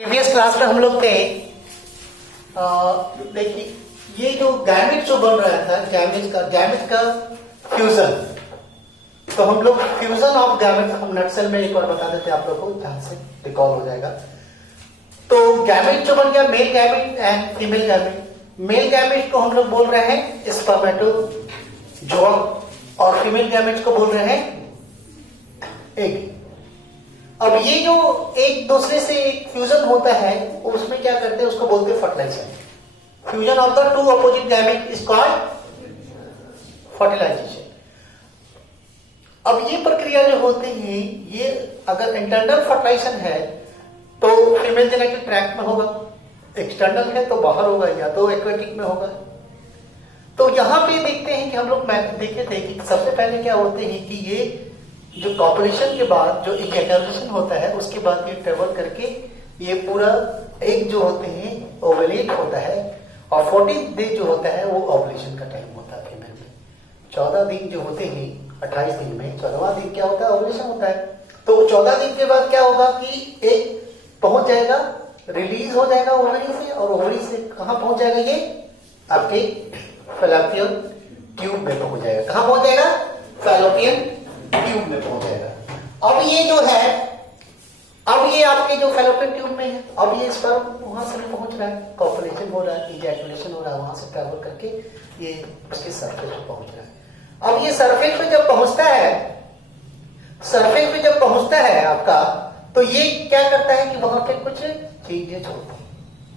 Previous class में हम लोग थे देखिए ये जो गैमेट जो बन रहा था गैमेट का फ्यूजन। तो हम लोग फ्यूजन ऑफ गैमेट हम नटसेल में एक बार बता देते हैं आप लोग को, ध्यान से रिकॉल हो जाएगा। तो गैमेट जो बन गया male gamete and female gamete. Male gamete को हम लोग बोल रहे हैं स्पर्मेटोजोआ और फीमेल गैमेट को बोल रहे हैं एग। अब ये जो एक दूसरे से एक फ्यूजन होता है उसमें क्या करते हैं, उसको बोलते हैं fertilisation. Fusion of the two opposite gamete is called fertilisation. अब ये प्रक्रिया जो होती है ये अगर इंटरनल फर्टिलाइजेशन है तो फीमेल जेनेटिक ट्रैक्ट में होगा, एक्सटर्नल है तो बाहर होगा या तो एक्वेटिक में होगा। तो यहां पे देखते हैं कि हम लोग देखे थे कि सबसे पहले क्या होते हैं कि ये जो कॉपुलेशन के बाद जो इजैकुलेशन होता है उसके बाद ये ट्रेवल करके ये पूरा एक जो होते हैं ओवुलेट होता है और 40 दिन जो होता है वो ओवुलेशन का टाइम होता है फीमेल में। 14 दिन जो होते हैं 28 दिन में 14वां दिन क्या होता है, ओवुलेशन होता है। तो 14 दिन के बाद क्या होगा कि एक पहुंच जाएगा, रिलीज हो जाएगा ओवरी से, और ओवरी से कहां पहुंच जाएगा, ये आपके फैलोपियन ट्यूब में पहुंच जाएगा। कहां पहुंच जाएगा, फैलोपियन ट्यूब में पहुंच जाएगा। अब ये जो है, अब ये आपके जो फैलोपियन ट्यूब में है, अब ये स्पर्म वहां से पहुंच रहा है, कॉपुलेशन हो रहा है, इजैकुलेशन हो रहा है, वहां से ट्रैवल करके ये उसके सरफेस पे पहुंच रहा है। अब ये सरफेस पे जब पहुंचता है, सरफेस पे जब पहुंचता है आपका, तो ये क्या करता है कि वहां पे कुछ चेंजेस होते हैं,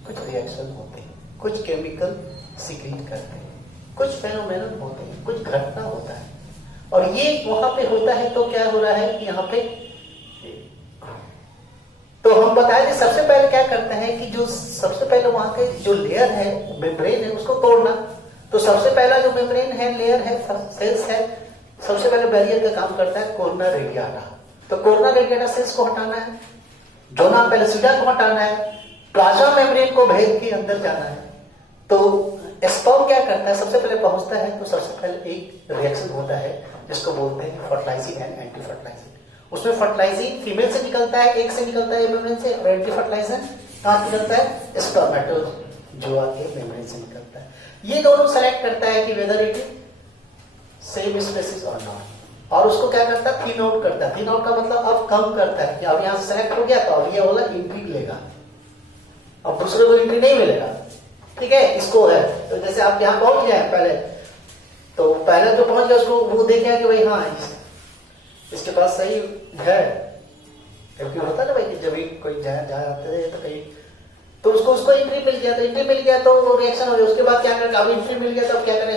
कुछ रिएक्शन होते हैं, कुछ केमिकल सीक्रेट करते हैं, कुछ फेनोमेनन होते हैं, कुछ घटना होता है। और ये वहां पे होता है तो क्या हो रहा है कि यहाँ पे, तो हम बताएं कि सबसे पहले क्या करता है कि जो सबसे पहले वहां के जो लेयर है, मेम्ब्रेन है, उसको तोड़ना। तो सबसे पहला जो मेम्ब्रेन है, लेयर है, सेल्स है, सबसे पहले बैरियर का काम करता है कोरोना रेडियाटा। तो कोरोना रेडियाटा सेल्स को हटाना है, जोना पेलिसिडा को हटाना है, प्लाज्मा मेम्ब्रेन को भेद के अंदर जाना है। तो स्पर्म क्या करता है, सबसे पहले पहुंचता है तो सबसे पहले एक रिएक्शन होता है जिसको बोलते हैं फर्टिलाइजिंग एंड एंटी फर्टिलाइजिंग। उसमें फर्टिलाइजिंग फीमेल से निकलता है, एक से निकलता है मेम्ब्रेन से, और एंटी फर्टिलाइजिंग कहां निकलता है, स्पर्मेटोजोआ के मेम्ब्रेन से निकलता है। ये दोनों सेलेक्ट करता है कि वेदर इट सेम स्पेसीज और नॉट, और उसको क्या करता है, थिन आउट करता है। थिन आउट का मतलब अब कम करता है कि अब यहां से सेलेक्ट हो गया तो अब ये वाला एंट्री लेगा, अब दूसरे को एंट्री नहीं मिलेगा। ठीक है, इसको है तो जैसे आप यहां पहुंच गए पहले, तो पहले जो पहुंच गया उसको वो देखे कि भाई हाँ इसके पास सही है, क्योंकि होता है ना भाई कि जब भी कोई जाते हैं तो कहीं तो उसको एंट्री मिल गया, तो एंट्री मिल गया तो रिएक्शन हो गया। उसके बाद क्या करेगा, अब एंट्री मिल गया तो अब क्या करें,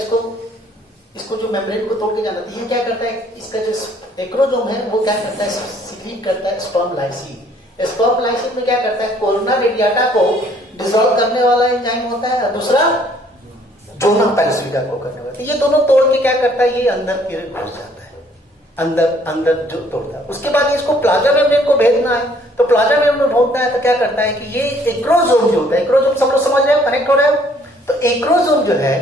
इसको जो मेम्ब्रेन को तोड़ के जाना था, ये क्या करता है, इसका जो एक्रोजोम है वो क्या करता है, सीक्रेट करता है स्पर्म लाइसिन। स्पर्म लाइसिन में क्या करता है, कोरोना रेडियाटा को डिसॉल्व करने वाला एंजाइम होता है, और दूसरा जोना पेलिसिडा को करने वाला। तो ये दोनों तोड़ के क्या करता है, ये अंदर की घुस जाता है, अंदर जो तोड़ता है। उसके बाद इसको प्लाज्मा मेम्ब्रेन को भेजना है, तो प्लाज्मा मेम्ब्रेन भेजना है तो क्या करता है कि ये एक्रोजोम जो होता है, एक्रोजोम सब लोग समझ रहे हो, कनेक्ट हो रहे हो। तो एक्रोजोम जो है,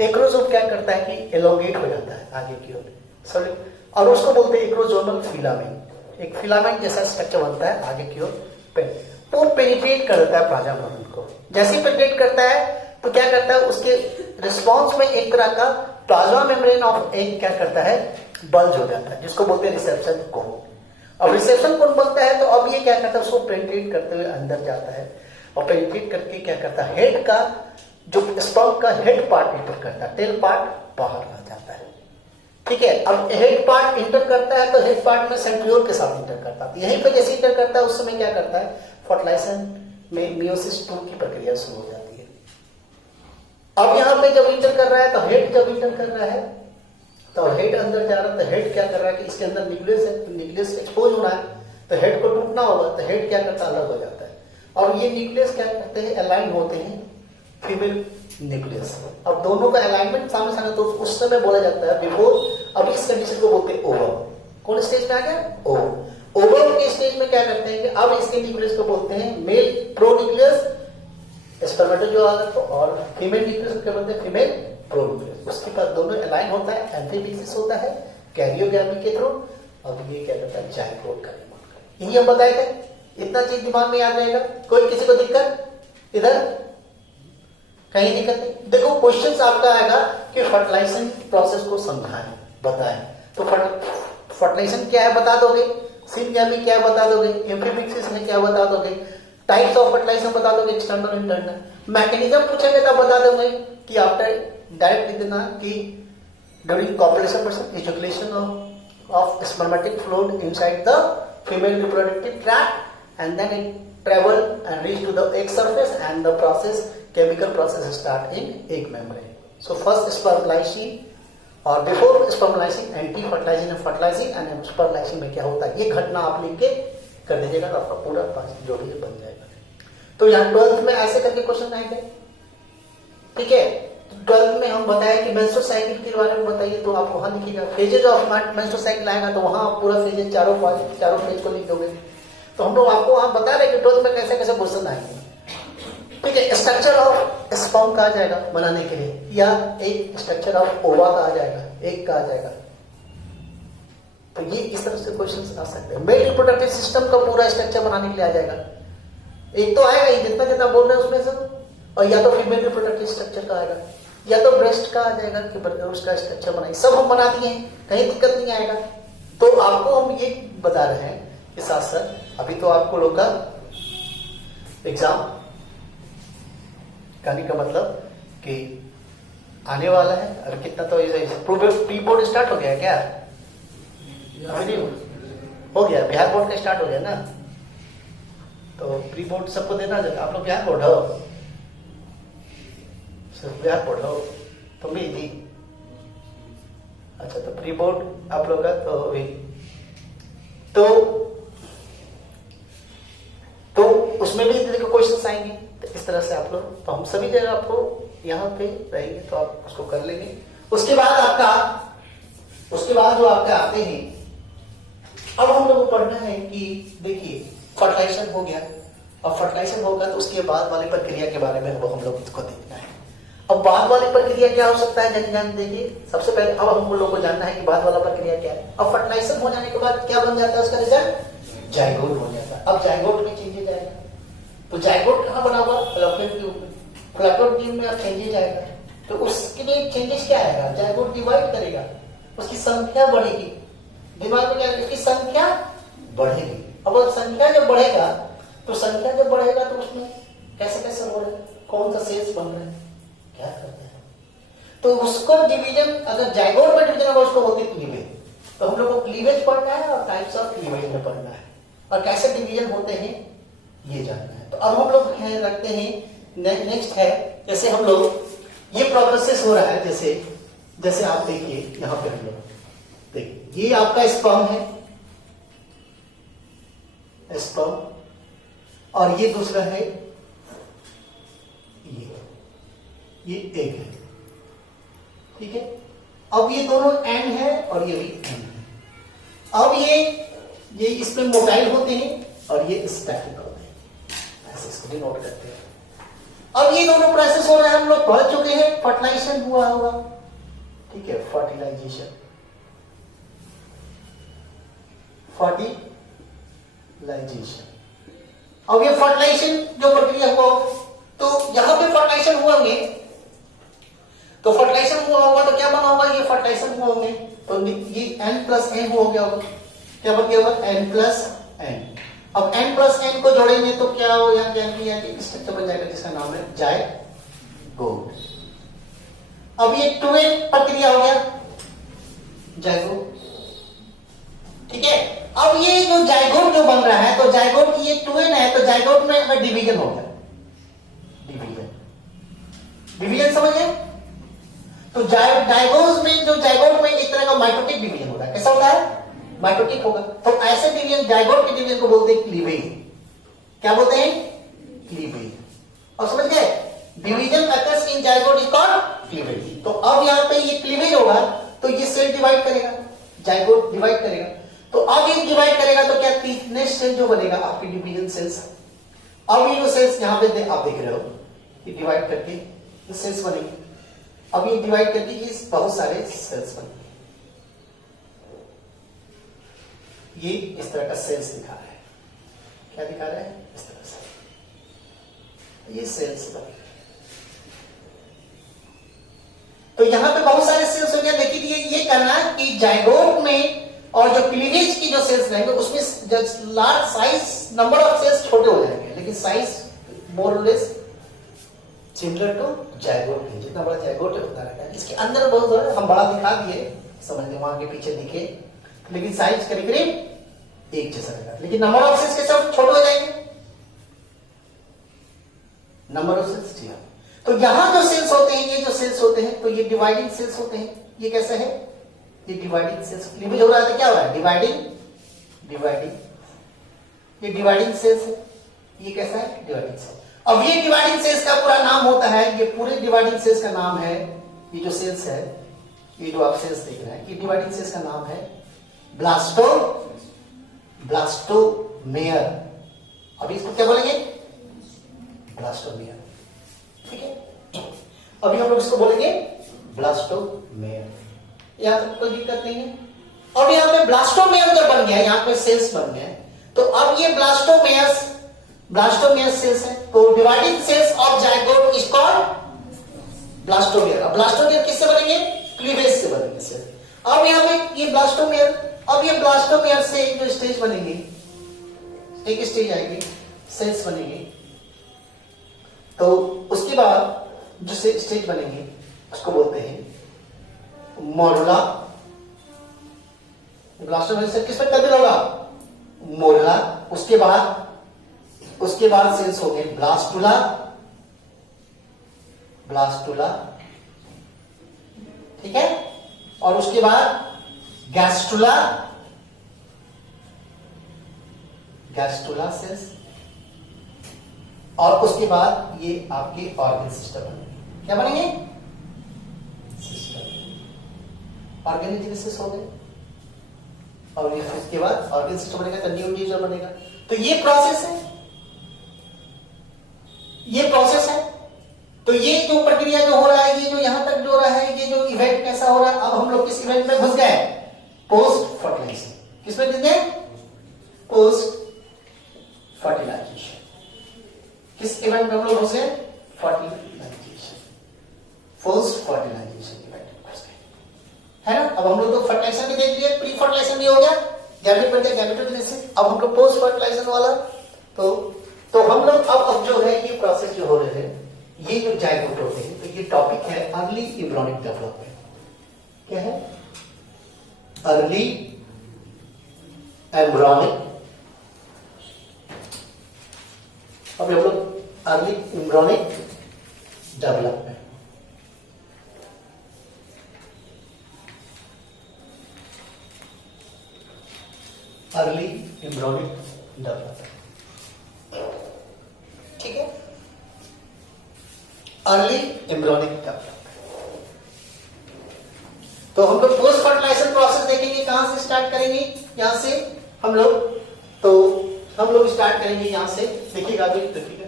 एक्रोजोम क्या करता है कि एलोंगेट हो जाता है आगे की ओर, और उसको बोलते हैं एक्रोजोमल फिलामेंट। एक फिलामेंट जैसा स्ट्रक्चर बनता है आगे की ओर, वो पेनिट्रेट कर देता है प्लाज्मा मेम्ब्रेन को। जैसे ही पेनिट्रेट करता है तो क्या करता है, उसके रिस्पॉन्स में एक तरह का प्लाज्मा मेम्ब्रेन ऑफ एग क्या करता है, बल्ज हो जाता है, जिसको बोलते हैं रिसेप्शन कोन। अब रिसेप्शन कोन बनता है तो अब ये क्या करता है, उसको पेनिट्रेट करते हुए अंदर जाता है, और पेनिट्रेट करके क्या करता है, हेड का जो स्पर्म का हेड पार्ट इंटर करता है, टेल पार्ट बाहर आ जाता है। ठीक है, अब हेड पार्ट इंटर करता है तो हेड पार्ट में सेंट्रियोल के साथ इंटर करता है। यहीं पे जैसे इंटर करता है उस समय क्या करता है, फर्टिलाइजेशन में मियोसिस 2 की प्रक्रिया शुरू हो जाती है। अब यहां पे जब इंटर कर रहा है तो हेड जब इंटर कर रहा है तो हेड अंदर जा रहा है, तो हेड क्या कर रहा है कि इसके अंदर न्यूक्लियस है, न्यूक्लियस एक्सपोज होना है तो हेड को टूटना होगा, तो हेड क्या करता है, अलग हो जाता है। और ये न्यूक्लियस क्या करते हैं, अलाइन होते हैं फीमेल न्यूक्लियस। अब दोनों का अलाइनमेंट सामने सामने, तो उस समय बोला जाता है बिफोर। अब इस कंडीशन को बोलते हैं ओवम। कौन स्टेज में आ गया, ओवम। ओवम के स्टेज में क्या करते हैं कि अब इसके न्यूक्लियस को बोलते हैं मेल प्रो न्यूक्लियस, स्पर्मेटोजोआ तो, और फीमेल न्यूक्लियस को क्या बोलते हैं, फीमेल प्रो न्यूक्लियस। उसके बाद दोनों अलाइन होता है, एम्फीबिसिस होता है कैरियोगैमी के थ्रू। अब ये क्या करता है, जाइगोट का निर्माण करता है। यही हम बताए थे इतना चीज दिमाग में याद रहेगा। कोई किसी को दिक्कत इधर? कहीं दिक्कत नहीं। देखो क्वेश्चंस आपका आएगा कि फर्टिलाइजेशन प्रोसेस को समझाएं, बताएं। तो फर्टिलाइजेशन क्या है बता दोगे, सिनगैमी क्या है बता दोगे, एम्फीमिक्सिस में क्या बता दोगे, टाइप्स ऑफ फर्टिलाइजेशन बता दोगे, एक्सटर्नल इंटरनल। मैकेनिज्म पूछेंगे तब बता दोगे कि आफ्टर डायरेक्ट लिख देना कि during copulation process ejaculation of spermatic fluid inside the female reproductive tract and then it travel and reach to the egg surface and the process chemical process start in egg membrane. So first sperm lysine और before sperm lysine anti fertilizing and fertilizing and sperm lysine में क्या होता है ये घटना आप लिख के कर दीजिएगा तो आपका पूरा जो भी बन जाएगा। तो यहाँ 12th में ऐसे करके क्वेश्चन आएंगे, ठीक है। 12th में हम बताया कि मेंस्ट्रुअल साइकिल के बारे में बताइए तो आप वहां लिखिएगा। फेजेज ऑफ मेंस्ट्रुअल साइकिल आएगा तो वहां आप पूरा फेजेज चारों पेज को लिख दोगे। तो हम लोग आपको वहां बता रहे हैं कि 12th में कैसे कैसे क्वेश्चन आएंगे, ठीक है। स्ट्रक्चर ऑफ स्पर्म का आ जाएगा बनाने के लिए, या एक स्ट्रक्चर ऑफ ओवा का आ जाएगा, एक का आ जाएगा। तो ये इस तरह से क्वेश्चन आ सकते हैं। मेल रिप्रोडक्टिव सिस्टम का पूरा स्ट्रक्चर बनाने के लिए आ जाएगा। एक तो आएगा ही जितना जितना बोल रहे हैं उसमें से, और या तो फीमेल रिप्रोडक्टिव स्ट्रक्चर का आएगा, या तो ब्रेस्ट का आ जाएगा कि उसका स्ट्रक्चर बनाए। सब हम बना दिए हैं, कहीं दिक्कत नहीं आएगा। तो आपको हम ये बता रहे हैं कि साथ साथ अभी तो आपको लोग का एग्जाम कहने का मतलब कि आने वाला है। अभी कितना तो प्री बोर्ड स्टार्ट हो गया क्या? अभी हो गया, बिहार बोर्ड का स्टार्ट हो गया ना। तो प्री बोर्ड सबको देना जाता। आप लोग बिहार बोर्ड हो, बिहार बोर्ड हो तुम भी जी? अच्छा, तो प्री बोर्ड आप लोग का तो अभी तो उसमें भी देखो क्वेश्चन आएंगे। तो इस तरह से आप लोग, तो हम सभी जगह आपको यहाँ पे रहेंगे तो आप उसको कर लेंगे। उसके बाद जो आपका आते हैं, अब हम लोग को पढ़ना है कि देखिए फर्टिलाइजेशन हो गया, और फर्टिलाइजेशन होगा तो उसके बाद वाली प्रक्रिया के बारे में हम लोग इसको देखना है। अब बाद वाली प्रक्रिया क्या हो सकता है जान देखिए। सबसे पहले अब हम लोग को जानना है कि बाद वाला प्रक्रिया क्या है। अब फर्टिलाइजेशन हो जाने के बाद क्या बन जाता है उसका रिजल्ट? जाइगोट हो जाता है। अब जाइगोट में चेंजेज आएगा। तो जाइगोट कहाँ बना हुआ? फ्लैपेट ट्यूब में। फ्लैपेट ट्यूब में अब चेंजेज आएगा तो उसके लिए चेंजेस क्या आएगा? जाइगोट डिवाइड करेगा, उसकी संख्या बढ़ेगी। दिमाग में क्या है? उसकी संख्या बढ़ेगी। अब संख्या जब बढ़ेगा तो उसमें कैसे कैसे हो रहा है, कौन सा सेल्स बन रहे हैं, क्या करते हैं। तो उसको डिवीजन, अगर जाइगोट में डिवीजन होगा उसको बोलते हैं क्लीवेज। तो हम लोग को क्लीवेज पढ़ना है और टाइप्स ऑफ क्लीवेज में पढ़ना है, और कैसे डिवीजन होते हैं ये जानना है। तो अब हम लोग रखते हैं नेक्स्ट है, जैसे हम लोग ये प्रोसेस हो रहा है, जैसे आप देखिए यहां पे हम लोग देखिए ये आपका स्पर्म है, स्पर्म, और ये दूसरा है ये एग है, ठीक है। अब ये दोनों एंड है और ये भी एंड है। अब ये इसमें मोटाइल होते हैं और ये स्टैटिक होते हैं, ऐसे इसको भी नोट करते हैं। अब ये दोनों प्रोसेस हो रहे हैं, हम लोग पढ़ चुके हैं। फर्टिलाइजेशन हुआ, ठीक है, फर्टिलाइजेशन। अब ये फर्टिलाइजेशन जो प्रक्रिया हुआ, तो यहां पे फर्टिलाइजेशन हुआ होंगे, तो फर्टिलाइजेशन हुआ होगा तो क्या बना होगा? ये फर्टिलाइजेशन हुआ होंगे तो ये n+n हो गया होगा। क्या बन गया होगा? n+n। अब n+n को जोड़ेंगे तो क्या हो जाएगा? स्ट्रक्चर बन जाएगा जिसका नाम है जाइगोट। अब ये 2n प्रक्रिया हो गया, जाइगोट, ठीक है। अब ये जो जाइगोट जो बन रहा है, तो जाइगोट की ये 2n है, तो जाइगोट में अगर डिवीजन हो गया, डिवीजन समझ गए? तो जाइगोट में एक तरह का माइटोटिक डिवीजन होता है। कैसा होता है? माइटोटिक होगा। तो ऐसे डिवीजन, जाइगोट के डिवीजन को बोलते हैं क्लीवेज। क्या बोलते हैं? क्लीवेज। और समझ गए? Division occurs in zygote is called cleavage. तो अब यहां पे ये क्लीवेज होगा तो ये सेल डिवाइड करेगा, जाइगोट डिवाइड करेगा। तो अब ये डिवाइड करेगा तो क्या नेक्स्ट सेल जो बनेगा आपकी डिवीजन सेल्स। अब ये जो सेल्स यहां पे आप देख रहे हो, ये डिवाइड करके ये सेल्स बनेंगे। अब ये डिवाइड करके ये बहुत सारे सेल्स बनेंगे। ये इस तरह का सेल्स दिखा रहा है, क्या दिखा रहा है इस तरह से, ये सेल्स बन। तो यहां पे बहुत सारे सेल्स हो गया, लेकिन ये कहना कि जाइगोट में और जो क्लीवेज की जो सेल्स रहेंगे उसमें large size number of cells छोटे हो जाएंगे, लेकिन साइज मोर और लेस सिमिलर टू जाइगोट के, जितना बड़ा जाइगोट है उतना रहता है। इसके अंदर बहुत बड़ा हम बड़ा दिखा दिए, समझ लो वहां के पीछे दिखे, लेकिन साइज करीब करीब एक जैसा रहेगा, लेकिन नंबर ऑफ सेल्स के सब छोटे हो जाएंगे, नंबर ऑफ सेल्स। जी हाँ, तो यहां जो सेल्स होते हैं, ये जो सेल्स होते हैं, तो ये डिवाइडिंग सेल्स होते हैं। ये कैसे है, ये डिवाइडिंग सेल्स क्लीवेज हो रहा है तो क्या हो रहा है, डिवाइडिंग, ये डिवाइडिंग सेल्स है। ये कैसा है, डिवाइडिंग सेल्स। अब ये डिवाइडिंग सेल्स का पूरा नाम होता है, ये पूरे डिवाइडिंग सेल्स का नाम है, ये जो सेल्स है, ये जो आप सेल्स देख रहे हैं, ये डिवाइडिंग सेल्स का नाम है ब्लास्टोमेयर। अभी इसको क्या बोलेंगे, ब्लास्टोमेयर, ठीक है। अभी हम लोग इसको बोलेंगे ब्लास्टोमेयर, यहां तक कोई दिक्कत नहीं है। अब यहां पे ब्लास्टोमेयर जब बन गया, यहां पे सेल्स बन गए, तो अब ये ब्लास्टोमेयर सेल्स है, तो dividing cells of zygote is called blastomere. अब ब्लास्टोमेयर किससे बनेंगे, क्लीवेज से बनेंगे सेल। अब यहां पे ये ब्लास्टोमेयर, अब ये ब्लास्टोमेयर से जो स्टेज बनेंगे, एक स्टेज आएगी, सेल्स बनेंगे, तो उसके बाद जो स्टेज बनेंगे उसको बोलते हैं मोरुला। ब्लास्टोमेयर से किस पर तब्दील होगा, मोरुला। उसके बाद सेल्स हो गए ब्लास्टुला, ठीक है, और उसके बाद गैस्ट्रुला सेल्स, और उसके बाद ये आपके ऑर्गन सिस्टम बनेंगे। क्या बनेंगे, सिस्टम, ऑर्गेनोजेनेसिस हो गए, और ये उसके बाद ऑर्गन सिस्टम बनेगा, कंटिन्यूटी बनेगा। तो ये प्रोसेस है, तो ये जो प्रक्रिया जो हो रहा है, ये जो यहां तक जो हो रहा है, ये जो इवेंट कैसा हो रहा है, अब हम लोग किस इवेंट में घुस गए, पोस्ट फर्टिलाइजेशन। किसमें घुस गए, पोस्ट फर्टिलाइजेशन। किस इवेंट में हम लोग घुस गए, फर्टिलाइजेशन, पोस्ट फर्टिलाइजेशन इवेंट में घुस गए, है ना। अब हम लोग तो फर्टिलाइजेशन भी देख लिए, प्री फर्टिलाइजेशन भी हो गया, गैमेट बन गया, गैमेटोजेनेसिस। अब हम लोग पोस्ट फर्टिलाइजेशन वाला, तो हम लोग अब जो है ये प्रोसेस जो हो रहे हैं, ये जो जाइगोट होते हैं, तो ये टॉपिक है अर्ली एम्ब्रियोनिक डेवलपमेंट। क्या है, अर्ली एम्ब्रियोनिक। अब हम लोग early embryonic development, early embryonic development, ठीक है, अर्ली एम्ब्रियोनिक डेवलपमेंट। तो हम लोग पोस्ट फर्टिलाइजेशन प्रोसेस देखेंगे, कहां से स्टार्ट करेंगे, यहां से हम लोग स्टार्ट करेंगे यहां से, देखिएगा अभी, देखिएगा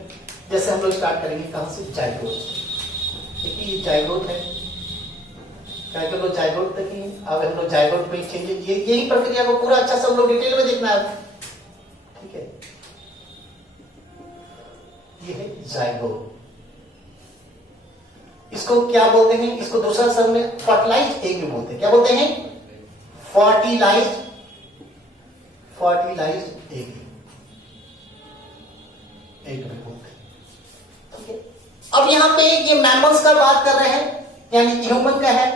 जैसे हम लोग स्टार्ट करेंगे कहां से, जाइगोट। देखिए ये जाइगोट है, क्या हम लोग जाइगोट तक ही, अब हम लोग जाइगोट में चेंजेस, यही प्रक्रिया को पूरा अच्छा से हम लोग डिटेल में देखना है, ठीक है। ये है जाइगोट, इसको क्या बोलते हैं, इसको दूसरा शब्द में फर्टिलाइज्ड एग भी बोलते हैं। क्या बोलते हैं, फर्टिलाइज्ड एग भी बोलते हैं, ठीक है। अब यहां पे ये मैमल्स का बात कर रहे हैं, यानी ह्यूमन का है,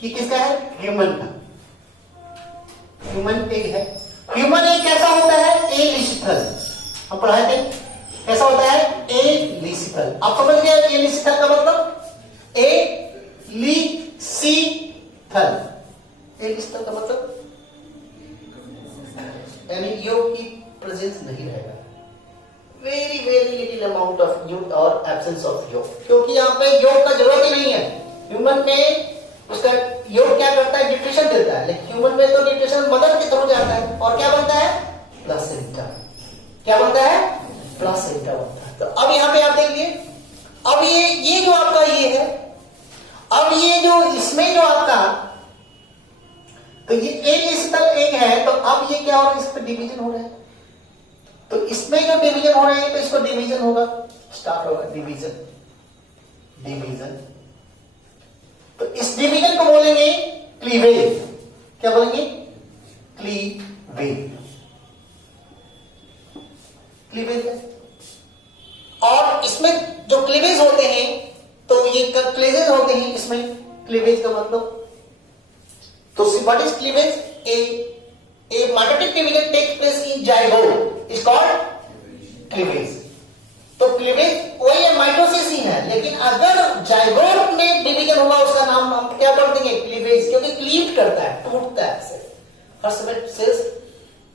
कि किसका है, ह्यूमन का, ह्यूमन एग है। ह्यूमन एग कैसा होता है, एलिसिथल, हम पढ़ाए थे, कैसा होता है, एलिसिथल। आप समझ गए एलिसिथल का मतलब, एलिसिथल, एलिसिथल का मतलब यानी योग की प्रेजेंस नहीं रहेगा, very very little amount of योग और एब्सेंस ऑफ योग, क्योंकि यहाँ पे योग का जरूरत ही नहीं है। ह्यूमन में उसका योग क्या करता है, न्यूट्रिशन देता है, लेकिन ह्यूमन में तो न्यूट्रिशन मदर के थ्रू जाता है, और क्या बनता है, प्लासेंटा। क्या बनता है, प्लासेंटा बनता है। तो अब यहाँ पे आप देखिए, अब ये जो आपका ये है, अब ये जो इसमें जो आपका, तो ये एलिसिथल एग है, तो अब ये क्या हो रहा है, इस पर डिवीजन हो रहा है। तो इसमें जो डिवीजन हो रहा है तो इसको डिवीजन होगा, स्टार्ट होगा डिवीजन, डिवीजन। तो इस डिवीजन को बोलेंगे क्लीवेज। क्या बोलेंगे? क्लीवेज। क्लीवेज है। और इसमें जो क्लीवेज होते हैं तो ये क्लीवेज होते हैं इसमें, क्लीवेज का मतलब तो what is cleavage? A mitotic division takes place in zygote is called cleavage। तो क्लीवेज वही है, माइटोसिस ही है, लेकिन अगर जाइगोट में डिवीजन होगा उसका नाम हम क्या कर देंगे? क्लीवेज, क्योंकि क्लीव करता है, टूटता है सेल। हर समय सेल्स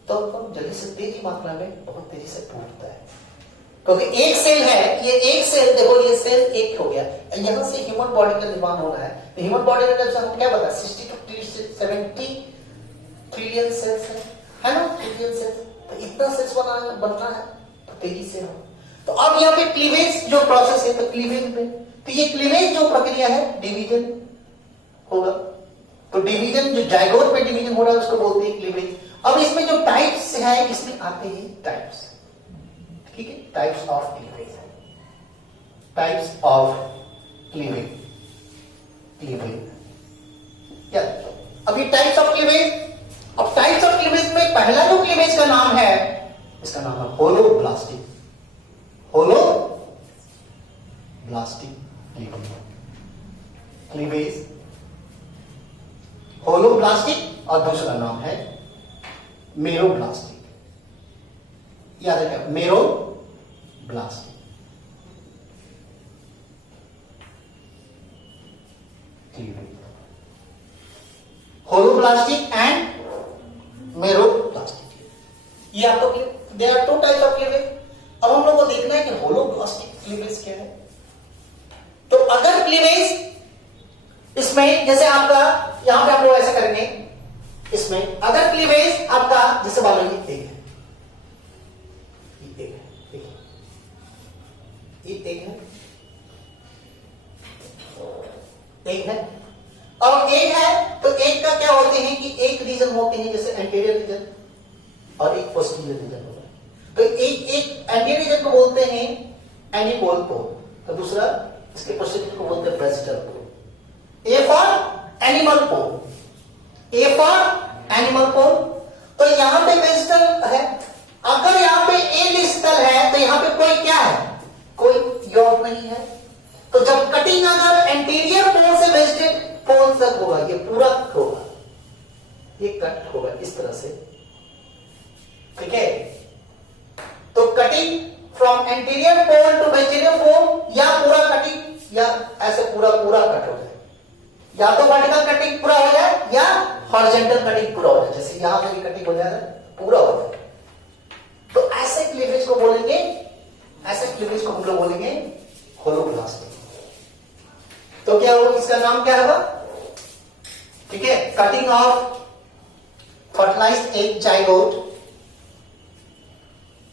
तो जल्दी से तेजी मात्रा में बहुत तेजी से टूटता है, क्योंकि एक सेल है, ये एक सेल देखो, ये सेल एक हो गया, यहां से ह्यूमन बॉडी का निर्माण होना है। तो ह्यूमन बॉडी में जब हम क्या बता 60 to 70 ट्रिलियन सेल्स है ना, ट्रिलियन सेल्स, तो इतना सेल्स बनना है तो तेजी से हो। तो अब यहाँ पे क्लीवेज जो प्रोसेस है, तो क्लीवेज में तो ये क्लीवेज जो प्रक्रिया है डिवीजन होगा। तो डिवीजन जो जाइगोट में डिवीजन हो रहा है उसको बोलते हैं क्लीवेज। अब इसमें जो टाइप्स है, इसमें आते हैं टाइप्स, ठीक है, types of cleavage, types of cleavage, cleavage क्या? अभी टाइप्स ऑफ क्लीवेज, अब टाइप्स ऑफ क्लीवेज में पहला जो क्लीवेज का नाम है, इसका नाम है होलोब्लास्टिक, होलोब्लास्टिक क्लीवेज, होलोब्लास्टिक। और दूसरा नाम है मेरोब्लास्टिक, याद रखिए meroblastic cleavage, holoblastic and meroblastic. ये आपको there are 2 types of cleavage. अब हम लोग को देखना है कि होलोब्लास्टिक क्लीवेज क्या है। तो अगर क्लीवेज इसमें जैसे आपका यहां पे हम लोग ऐसा करेंगे, इसमें अगर क्लीवेज आपका जैसे मान लो ये एक है, एक है और एक है, तो एक का क्या होते हैं कि एक रीजन होते हैं जैसे एंटीरियर रीजन और एक पोस्टीरियर रीजन होता है। तो एक एंटीरियर रीजन को बोलते हैं एनिपोल पोल, तो दूसरा इसके पोस्टीरियर को बोलते हैं vegetal pole. A for animal pole, A for animal pole. तो यहां पे वेजिटल है, अगर यहां पे ए वेजिटल है तो यहां पे कोई क्या है? कोई यौग नहीं है। तो जब कटिंग अगर एंटीरियर पोल से वेजिटेड पोल तक होगा, ये पूरा होगा, ये कट होगा इस तरह से, ठीक है। तो cutting from anterior pole to vegetative pole, या पूरा कटिंग या ऐसे पूरा कट हो जाए, या तो वर्टिकल कटिंग पूरा हो जाए या हॉरिजॉन्टल कटिंग पूरा हो जाए, जैसे यहां पे भी कटिंग हो जाए पूरा हो जाए। तो ऐसे क्लीवेज को बोलेंगे, ऐसे क्लीवेज को हम लोग बोलेंगे होलोब्लास्टिक। तो क्या होगा, इसका नाम क्या होगा? ठीक है, cutting of fertilised egg zygote,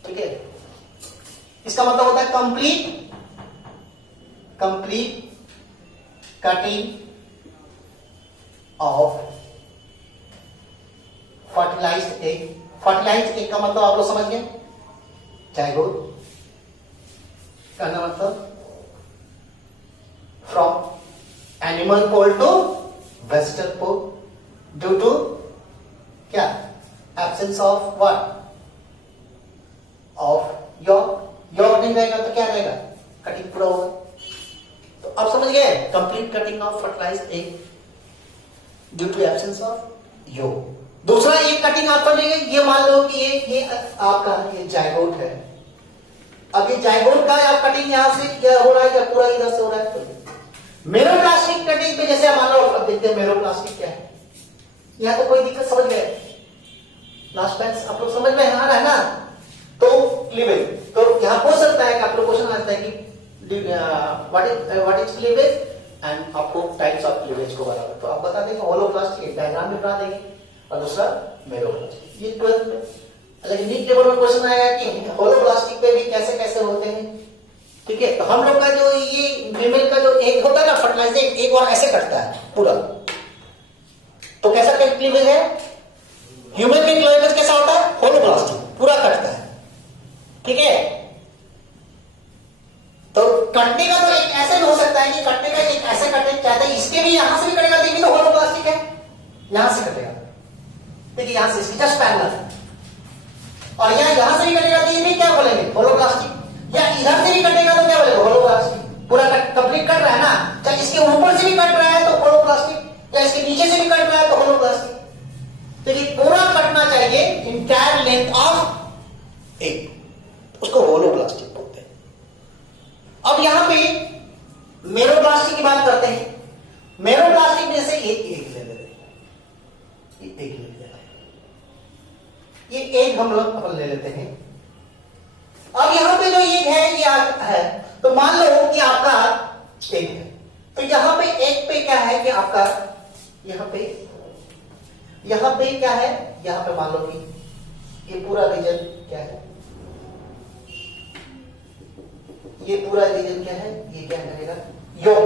ठीक है। इसका मतलब होता है complete cutting of fertilised egg. Fertilised egg का मतलब आप लोग समझ गए, जाइगोट का मतलब from animal pole to vegetal pole, due to क्या? Absence of what? Of yolk. Yolk नहीं रहेगा तो क्या रहेगा? कटिंग पूरा होगा। तो आप समझ गए, complete cutting of fertilised egg due to absence of yolk. दूसरा एक कटिंग आप करेंगे, ये मान लो कि ये आपका ये जाइगोट है। अब ये जाइगोट का आप कटिंग यहां से क्या हो रहा है, या पूरा इधर से हो रहा है? मेरोप्लास्टिक कटिंग में जैसे मान लो, अब देखते हैं मेरोप्लास्टिक क्या है। यहां तो कोई दिक्कत समझ गए, लास्ट बेंच आप लोग समझ में आ रहा है ना। तो क्लीवेज, तो यहां हो सकता है कि आप लोग क्वेश्चन आता है कि व्हाट इज क्लीवेज एंड आपको टाइप्स ऑफ क्लीवेज को बता, तो आप बता देंगे होलोब्लास्टिक, डायग्राम में बता देंगे, और दूसरा मेरोप्लास्टिक। ये 12th में, लेकिन नीट लेवल में क्वेश्चन आया कि होलोब्लास्टिक पे भी कैसे कैसे होते हैं, ठीक है। तो हम लोग का जो ये फीमेल का जो एग होता है ना, फर्टिलाइज एग और ऐसे कटता है पूरा, तो कैसा क्लीवेज है? ह्यूमन में क्लीवेज कैसा होता है? होलोब्लास्टिक, पूरा कटता है, ठीक है। तो कटने का तो एक ऐसे भी हो सकता है कि कटने का एक ऐसे कटे चाहते हैं, इसके भी यहां से भी कटेगा, देखिए तो होलो प्लास्टिक है, यहां से कटेगा, देखिए यहां से इसकी जस्ट पैरेलल है, और यहां से भी कटेगा तो ये भी क्या बोलेंगे, होलो प्लास्टिक। या इधर से भी कटेगा तो क्या बोलेंगे, होलो प्लास्टिक। पूरा कंप्लीट कट रहा है ना, चाहे इसके ऊपर से भी कट रहा है तो होलो प्लास्टिक, या इसके नीचे से भी कट रहा है तो होलो प्लास्टिक। तो ये पूरा कटना चाहिए इंटायर लेंथ ऑफ एक, उसको होलो प्लास्टिक बोलते हैं। अब यहां पे मेरो प्लास्टिक की बात करते हैं। मेरो प्लास्टिक में से एक ले लेते हैं, एक ले लेते हैं, ये एक हम लोग अपन ले लेते हैं। अब यहां पे जो एक है ये है, तो मान लो कि आपका एक है, तो यहां पे एक पे क्या है कि आपका यहां पे क्या है, यहां पे मान लो कि ये पूरा रीजन क्या है, ये पूरा रीजन क्या है, ये क्या करेगा, योग,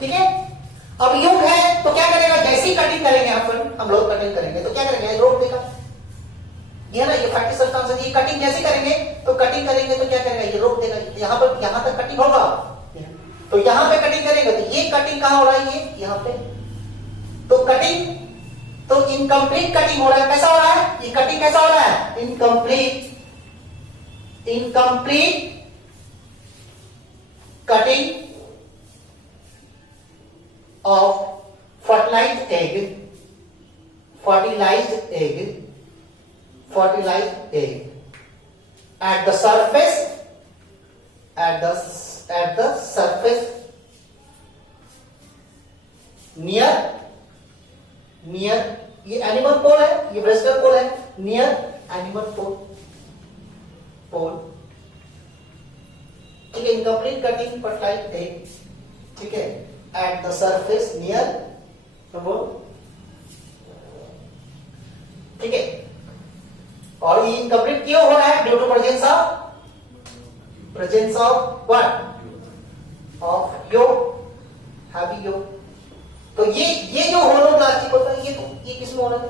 ठीक है। अब योग है तो क्या करेगा, जैसी कटिंग करेंगे हम लोग कटिंग करेंगे तो क्या करेंगे, रोक देगा, ये ना, ये फैटी सब्सटेंस है, ये कटिंग जैसे करेंगे तो क्या करेगा, ये रोक देगा। यहां पर यहां तक कटिंग होगा, तो यहां पे कटिंग करेगा तो ये कटिंग कहां हो रहा है, ये यहां पे, तो कटिंग तो इनकम्प्लीट कटिंग हो रहा है। कैसा हो रहा है ये कटिंग, कैसा हो रहा है, incomplete cutting of fertilized egg at the surface near ये एनिमल पोल है, ये वेस्टर्न पोल है, नियर एनिमल पोल, ठीक है। इनकम्प्लीट कटिंग fertilized egg, ठीक है, at the surface near वो, ठीक है। और ये इनकम्प्लीट क्यों हो रहा है, due to presence of what, of yolk, heavy yolk. तो ये जो होलो प्लास्टिक होता है, ये किसमें हो रहा है,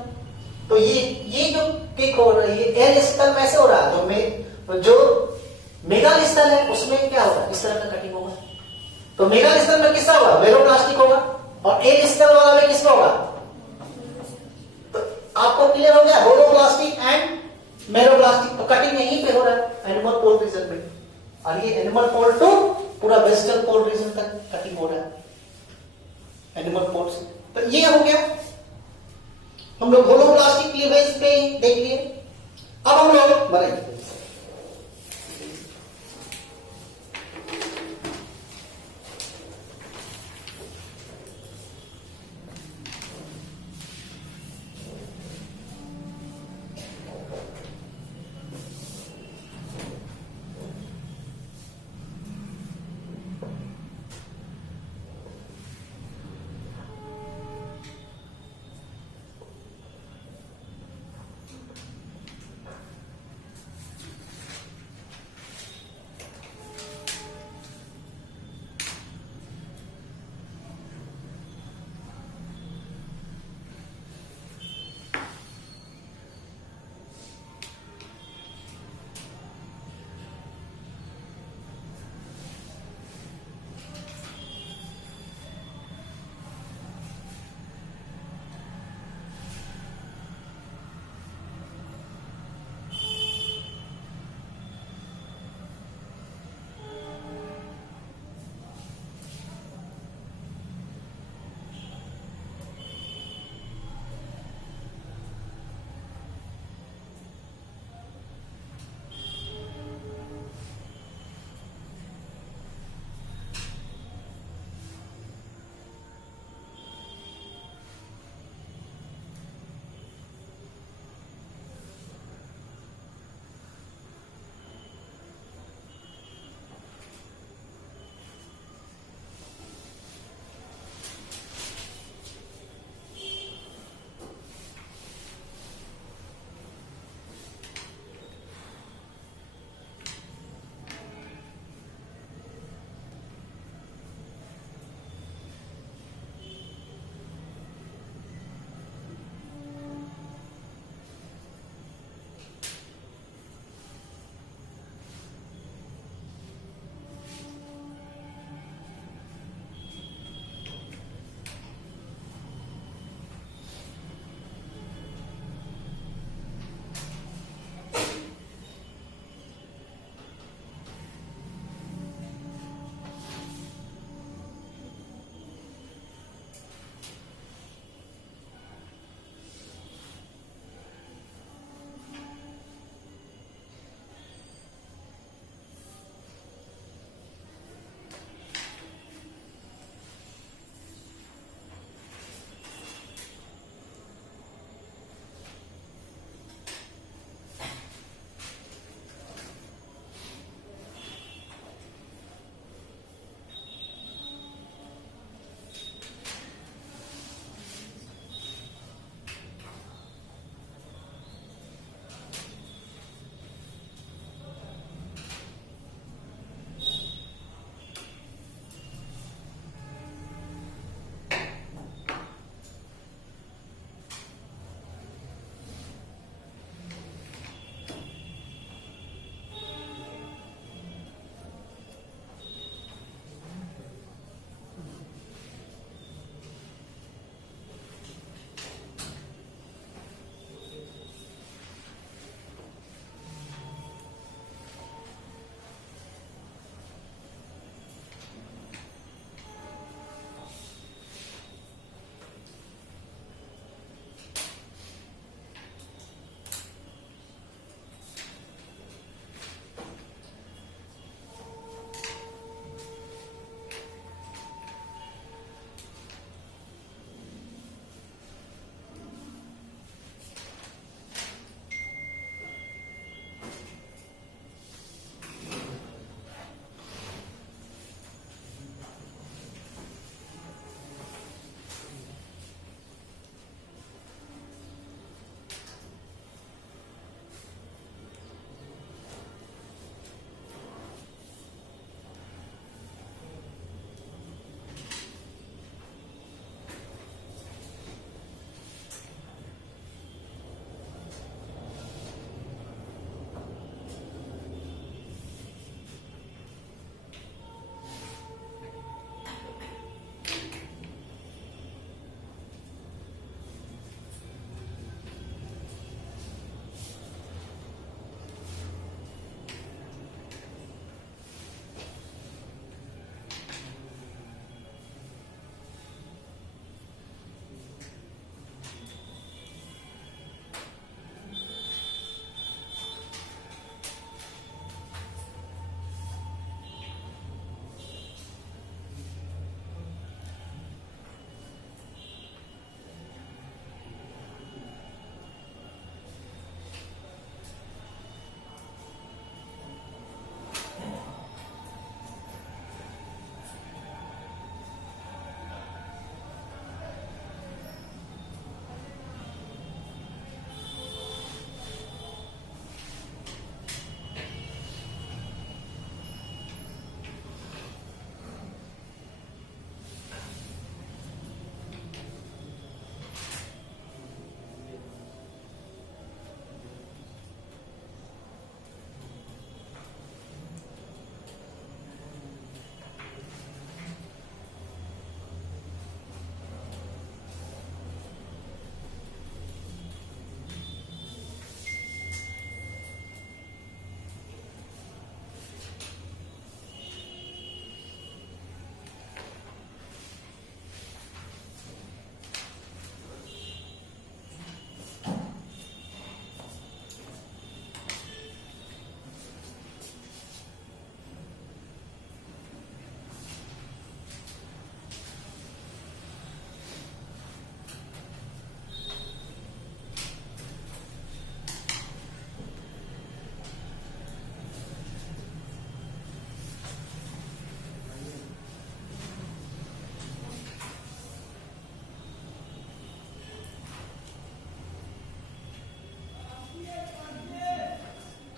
तो ये जो किक हो रहा है, ये एल स्टल में से हो रहा है, जो मेगाल स्टल है उसमें क्या होगा, इस तरह का कटिंग होगा। तो मेगाल स्टल में किसका होगा, मेरो प्लास्टिक होगा, और एल स्टल वाला में किसका होगा। तो आपको क्लियर हो गया, होलो प्लास्टिक एंड मेरो प्लास्टिक। तो कटिंग यहीं पे हो रहा है एनिमल पोल रीजन में, और ये एनिमल पोल टू पूरा वेस्टर्न पोल रीजन तक कटिंग हो रहा है एनिमल पोल से। तो ये हो गया, हम लोग होलो प्लास्टिक क्लीवेज पे देख लिए। अब हम लोग बढ़ेंगे,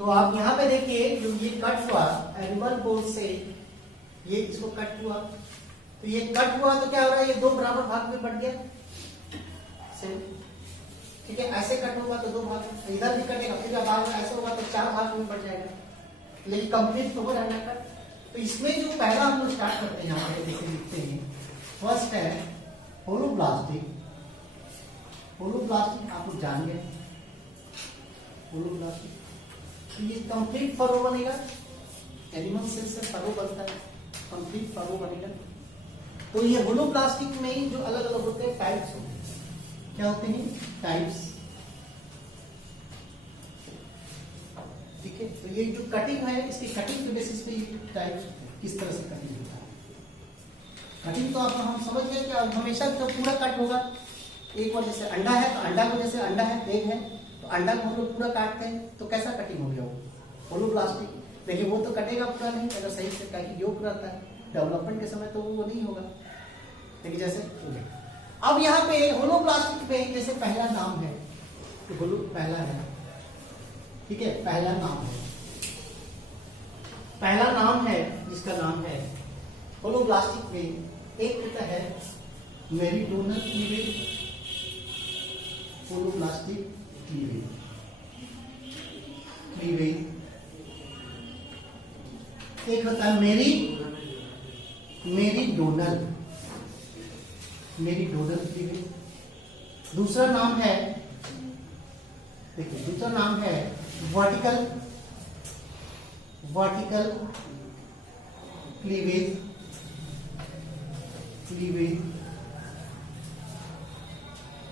तो आप यहाँ पे देखिए जो ये कट हुआ एनिमल बोल से, ये इसको कट हुआ, तो ये कट हुआ तो क्या हो रहा है, ये दो बराबर भाग में बढ़ गया। ठीक है, ऐसे कट होगा तो दो भाग, इधर भी कटेगा, फिर भाग ऐसे होगा तो चार भाग में बढ़ जाएगा, लेकिन कंप्लीट तो हो रहा है कट। तो इसमें जो पहला हम लोग स्टार्ट करते हैं, यहाँ पे देखिए लिखते हैं, फर्स्ट है होलोब्लास्टिक। होलोब्लास्टिक आप लोग जान गए, होलोब्लास्टिक तो ये कंप्लीट फरो बनेगा, एनिमल सेल से फरो बनता है, कंप्लीट फरो बनेगा। तो ये होलोब्लास्टिक में जो अलग अलग होते हैं टाइप्स होते हैं, क्या होते हैं टाइप्स। ठीक है, तो ये जो कटिंग है इसकी कटिंग के बेसिस पे ये टाइप किस तरह से कटिंग होता है। कटिंग तो आप हम समझ गए कि हमेशा तो पूरा कट होगा, एक बार जैसे अंडा है तो अंडा को, जैसे अंडा है एग है तो अंडा को हम लोग पूरा काटते हैं, तो कैसा कटिंग हो गया वो होलोब्लास्टिक। लेकिन वो तो कटेगा पूरा नहीं अगर सही से कहीं योग रहता है, डेवलपमेंट के समय तो वो नहीं होगा। देखिए जैसे अब यहाँ पे होलोब्लास्टिक में जैसे पहला नाम है, तो होलो पहला है, ठीक है, पहला नाम है, पहला नाम है जिसका नाम है होलोब्लास्टिक में एक होता है मेरिडोनल क्लीवेज, होलोब्लास्टिक क्लीवेज, एक होता है मेरिडोनल क्लीवेज। दूसरा नाम है, देखिए दूसरा नाम है वर्टिकल क्लीवेज,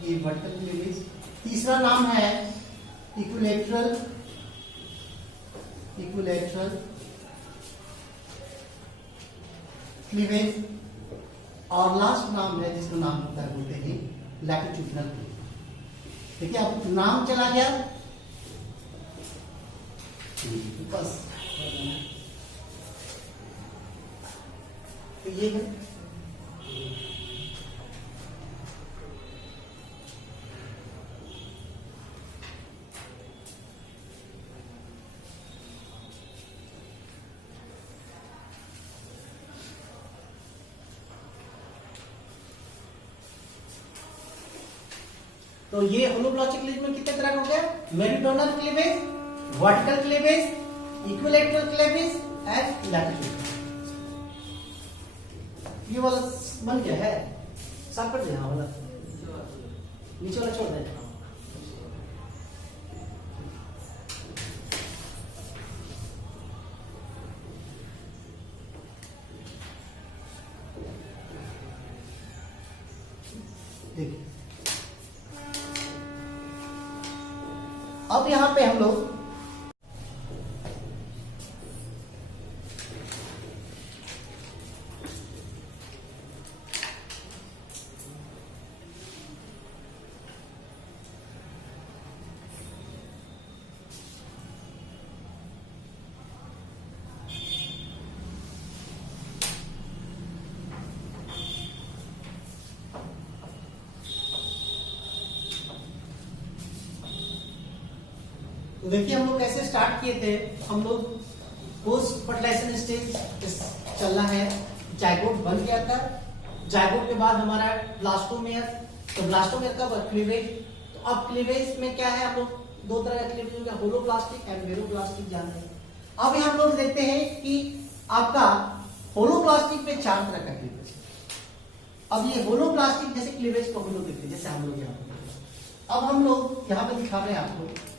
ये वर्टिकल क्लीवेज। तीसरा नाम है इक्विलैटरल क्लीवेज, और लास्ट नाम है जिसका नाम होता है बोलते हैं लैटिट्यूडिनल क्लीवेज। देखिए अब नाम चला गया बस, तो ये है तो ये होलोब्लास्टिक क्लीवेज में कितने तरह का हो गया, meridional cleavage, vertical cleavage, equilateral cleavage and latitudinal. ये वाला बन गया है, साफ कर देना वाला, नीचे वाला छोड़ देना। देखिए अब यहां पे हम लोग तो देखिए हम लोग कैसे स्टार्ट किए थे, हम लोग पोस्ट फर्टिलाइजेशन स्टेज चल रहा है, जाइगोट बन गया था, जाइगोट के बाद हमारा ब्लास्टोमेयर, तो ब्लास्टोमेयर का क्लीवेज। तो अब क्लीवेज में क्या है, हम लोग दो तरह का क्लीवेज हो गया, होलोब्लास्टिक एंड मेरोब्लास्टिक जानते हैं। अब हम लोग देखते हैं कि आपका होलोब्लास्टिक में चार तरह का क्लीवेज। अब ये होलोब्लास्टिक जैसे क्लीवेज को हम लोग देखते हैं, जैसे हम लोग यहाँ पे, अब हम लोग यहाँ पे दिखा रहे हैं आपको,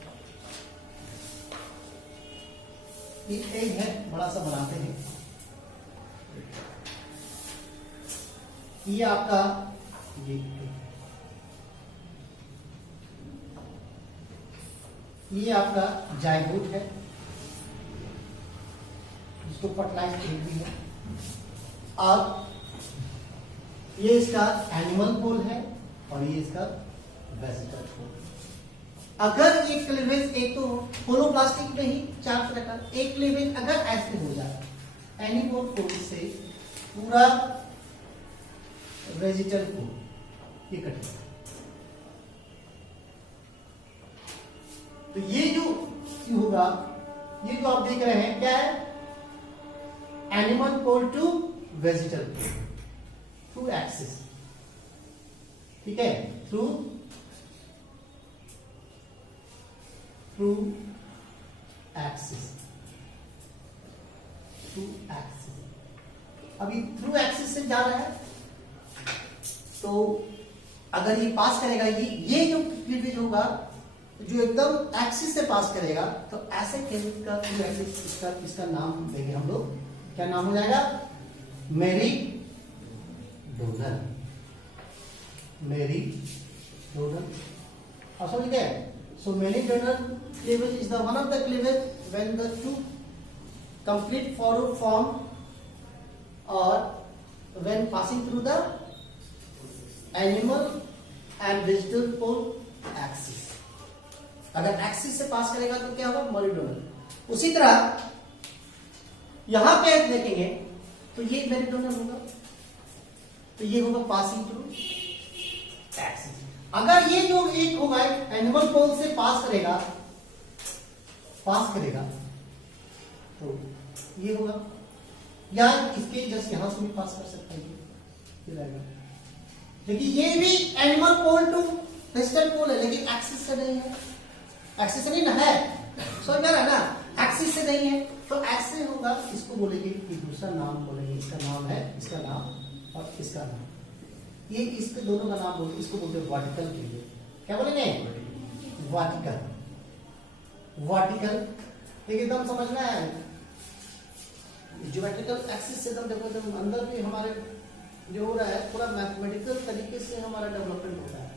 ये एग है, बड़ा सा बनाते हैं, ये आपका ये आपका जाइगोट है, जिसको फर्टिलाइज्ड एग भी है, और ये इसका एनिमल पोल है, और ये इसका वेजिटल पोल। अगर ये क्लीवेज एक तो होलोब्लास्टिक में ही चार तरह का, एक क्लीवेज अगर ऐसे हो जाए एनिमल पोल से पूरा वेजिटल पोल, ये कट, तो ये जो होगा ये जो आप देख रहे हैं क्या है, animal pole to vegetal through axis, ठीक है, थ्रू एक्सिस, थ्रू एक्सिस। अभी थ्रू एक्सिस से जा रहा है, तो अगर ये पास करेगा, ये जो क्लीवेज होगा जो एकदम एक्सिस से पास करेगा, तो ऐसे क्लीवेज का थ्रू एक्सिस इसका नाम देंगे हम लोग, क्या नाम हो जाएगा, मेरीडोनल, मेरीडोनल। आप समझ गए? सो meridional cleavage is the one of the cleavage when the two complete forward form or when passing through the animal and vegetal pole axis। अगर एक्सिस से पास करेगा तो क्या होगा, मेरीडोनल। उसी तरह यहां पे देखेंगे तो ये मेरीडोनल होगा, तो ये होगा पासिंग थ्रू एक्सिस। अगर ये जो एक होगा एनिमल पोल से पास करेगा तो ये होगा, या इसके जस्ट यहां से भी पास कर सकता है, ये रहेगा। लेकिन ये भी एनिमल पोल टू वेजिटल पोल है, लेकिन एक्सिस से नहीं है, एक्सिस से नहीं ना है, समझ में आ रहा है ना, एक्सिस से नहीं है, तो ऐसे होगा, इसको बोलेंगे कि दूसरा नाम बोलेंगे, इसका नाम है, इसका नाम और इसका नाम, ये इसके दोनों का नाम बोलते, इसको बोलते हैं वर्टिकल क्लीवेज। क्या बोलेंगे, वर्टिकल, वर्टिकल। देखिए एकदम समझना है, ज्योमेट्रिकल एक्सिस से एकदम देखो, एकदम अंदर भी हमारे जो हो रहा है पूरा मैथमेटिकल तरीके से हमारा डेवलपमेंट होता है,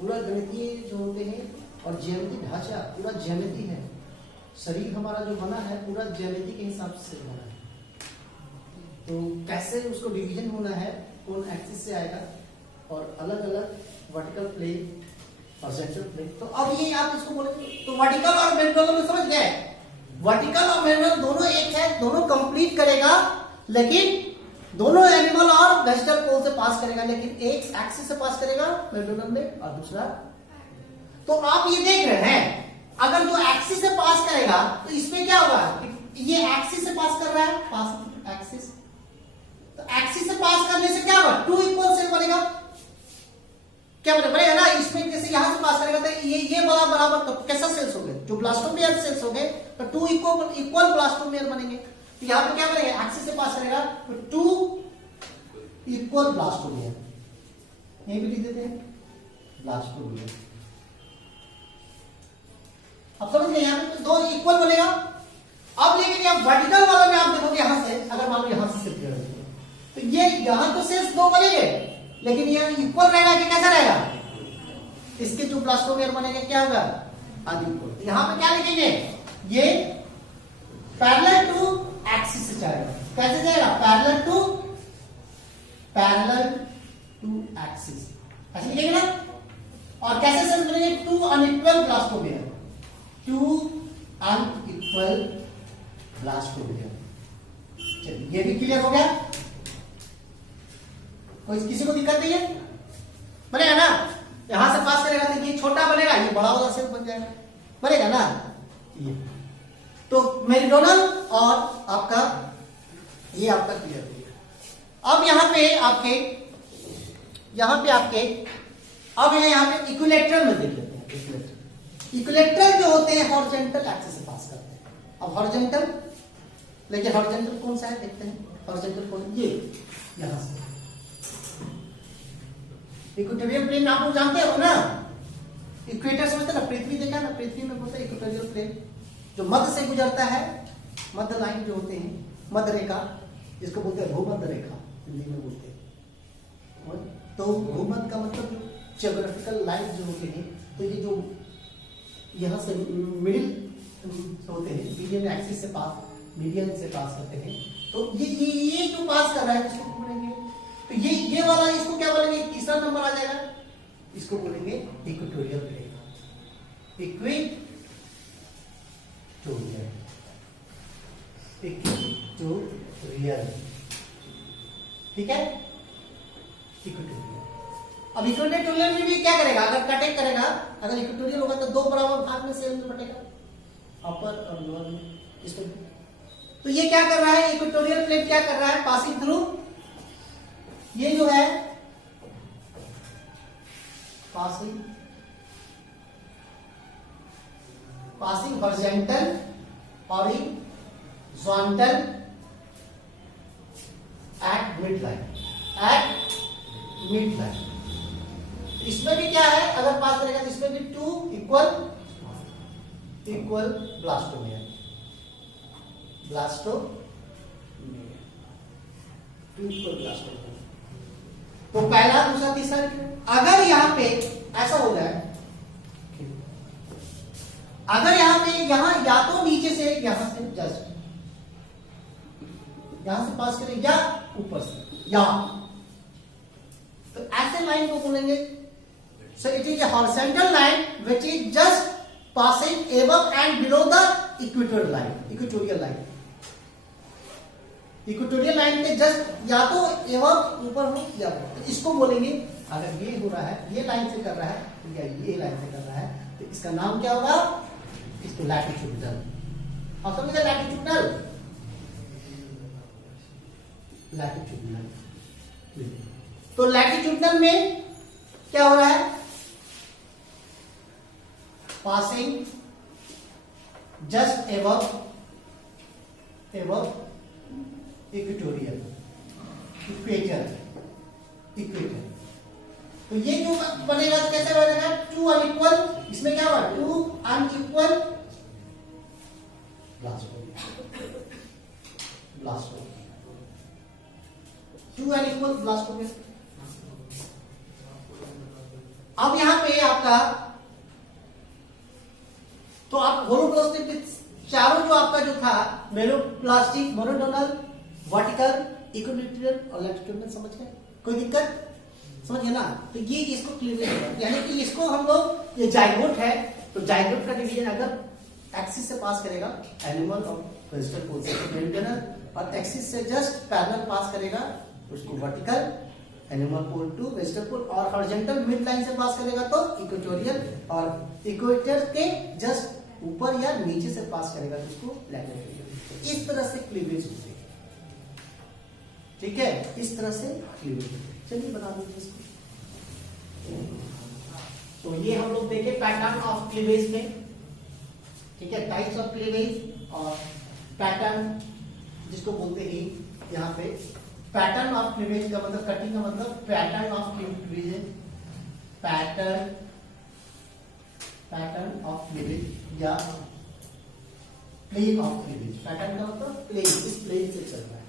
पूरा गणितीय जो होते हैं, और ज्यामिति ढांचा पूरा ज्यामिति है, शरीर हमारा जो बना है पूरा ज्यामिति के हिसाब से बना है। तो कैसे उसको डिवीजन होना है, कौन एक्सिस से आएगा, और अलग अलग वर्टिकल प्लेन, हॉरिजॉन्टल प्लेन। तो अब ये आप इसको बोलेंगे, तो वर्टिकल और मेरीडोनल में समझ गए, वर्टिकल और मेरीडोनल दोनों एक है, दोनों कंप्लीट करेगा, लेकिन दोनों एनिमल और वेजिटल पोल से पास करेगा, लेकिन एक एक्सिस से पास करेगा मेरीडोनल में और दूसरा। तो आप ये देख रहे हैं, अगर जो एक्सिस से पास करेगा तो इसमें क्या होगा, ये एक्सिस से पास कर रहा है, पास एक्सिस, तो एक्सिस से पास करने से क्या होगा, टू इक्वल सेल बनेगा, क्या बनेगा ना, इसमें जैसे यहां से पास करेगा तो ये बराबर, तो कैसा सेल्स हो गए, जो ब्लास्टोमेयर सेल्स हो गए, तो टू इक्वल ब्लास्टोमेयर बनेंगे। तो यहां पे क्या बनेगा, एक्सिस से पास करेगा तो टू इक्वल ब्लास्टोमेयर, यही भी लिख देते हैं ब्लास्टोमेयर। अब समझ गए, यहां पे दो इक्वल बनेगा। अब लेकिन यहां वर्टिकल वाला में आप देखोगे, यहां से अगर मान लो यहां से सिर्फ तो ये यहां तो सेल्स दो बनेंगे, लेकिन ये इक्वल रहेगा कि कैसा रहेगा, इसके जो ब्लास्टोमेयर बनेंगे क्या होगा, अनइक्वल। यहां पे क्या लिखेंगे, ये पैरेलल टू एक्सिस से जाएगा, कैसे जाएगा, पैरेलल टू एक्सिस, ऐसे लिखेंगे ना। और कैसे सेल्स बनेंगे, two unequal blastomere, two unequal blastomere. चलिए ये भी क्लियर हो गया, कोई किसी को दिक्कत नहीं है, बनेगा ना, यहां से पास करेगा तो ये छोटा बनेगा, ये बड़ा वाला सेल बन जाएगा, बनेगा ना ये। तो मेरीडोनल और आपका ये आपका क्लियर हो गया। अब यहां पे आपके अब यहां पे इक्विलेटरल में देख लेते हैं। इक्विलेटरल जो होते हैं हॉरिजॉन्टल एक्सिस से पास करते हैं। अब हॉरिजॉन्टल, लेकिन हॉरिजॉन्टल कौन सा है देखते हैं, हॉरिजॉन्टल कौन, ये यहां से इक्वेटोरियल प्लेन आप लोग जानते हो ना, इक्वेटर समझते ना, पृथ्वी देखा ना, पृथ्वी में बोलते हैं इक्वेटोरियल प्लेन, जो मध्य से गुजरता है, मध्य लाइन जो होते हैं, मध्य रेखा, जिसको बोलते हैं भूमध्य रेखा हिंदी में बोलते हैं। तो भूमध्य का मतलब ज्योग्राफिकल लाइन जो होते हैं, तो ये जो यहां से मिडिल होते हैं, मीडियन एक्सिस से पास, मीडियन से पास करते हैं, तो ये जो पास कर रहा है इसको बोलेंगे, तो ये वाला इसको क्या बोलेंगे, तीसरा नंबर आ जाएगा, इसको बोलेंगे इक्वेटोरियल प्लेन, इक्वेटोरियल, ठीक है, इक्वेटोरियल। अब इक्वेटोरियल में भी क्या करेगा, अगर कटिंग करेगा, अगर इक्वेटोरियल होगा तो दो बराबर भाग में सेल में बटेगा, अपर और लोअर में। इसमें तो ये क्या कर रहा है, इक्वेटोरियल प्लेट क्या कर रहा है, पासिंग थ्रू, ये जो है passing horizontal, horizontal at mid line, इसमें भी क्या है, अगर पास करेगा तो इसमें भी two equal blastomere, two equal blastomere. तो पहला, दूसरा, तीसरा। अगर यहां पे ऐसा हो जाए, अगर यहां पे या तो नीचे से, यहां से जस्ट यहां से पास करें या ऊपर से, या तो ऐसे लाइन को बोलेंगे, so it is a horizontal line which is just passing above and below the equatorial line, equatorial line के जस्ट या तो एवं ऊपर हो या तो इसको बोलेंगे, अगर ये हो रहा है, ये लाइन से कर रहा है या ये लाइन से कर रहा है, तो इसका नाम क्या होगा, इसको लैटिट्यूडनल। और समझे लैटिट्यूडनल, तो लैटिट्यूडनल में क्या हो रहा है, पासिंग जस्ट एबव इक्वेटर, तो ये जो बनेगा तो कैसे बनेगा, टू अनइक्वल, इसमें क्या होगा, टू अनइक्वल ब्लास्टोमियर। अब यहां पे आपका, तो आप होलोप्लास्टिक के चारों जो आपका जो था, मेलोप्लास्टिक, मोनोटोनल, वर्टिकल, इक्विटोरियल और लैटिट्यूडनल, समझ गए, कोई दिक्कत, समझ गए ना। तो ये इसको क्लियर होगा, यानी कि इसको हम लोग, ये जाइगोट है, तो जाइगोट का डिवीजन अगर एक्सिस से पास करेगा, एनिमल और वेजिटेबल पोल से मेंटेनर, और एक्सिस से जस्ट पैरेलल पास करेगा उसको vertical, animal pole to vegetable pole, और हॉरिजॉन्टल मिड लाइन से पास करेगा तो इक्वेटोरियल, और इक्वेटर के जस्ट ऊपर या नीचे से पास करेगा तो उसको लैटिट्यूड। इस तरह से क्लीवेज होती है, ठीक है, इस तरह से क्लीवेज। चलिए बता दीजिए इसको। तो ये हम लोग देखे पैटर्न ऑफ क्लीवेज में, ठीक है, टाइप्स ऑफ क्लीवेज और पैटर्न जिसको बोलते हैं यहाँ पे पैटर्न ऑफ क्लीवेज का मतलब, कटिंग का मतलब pattern of cleavage, pattern of cleavage या प्लेन ऑफ क्लीवेज। पैटर्न का मतलब प्लेन, इस प्लेन से चल रहा है।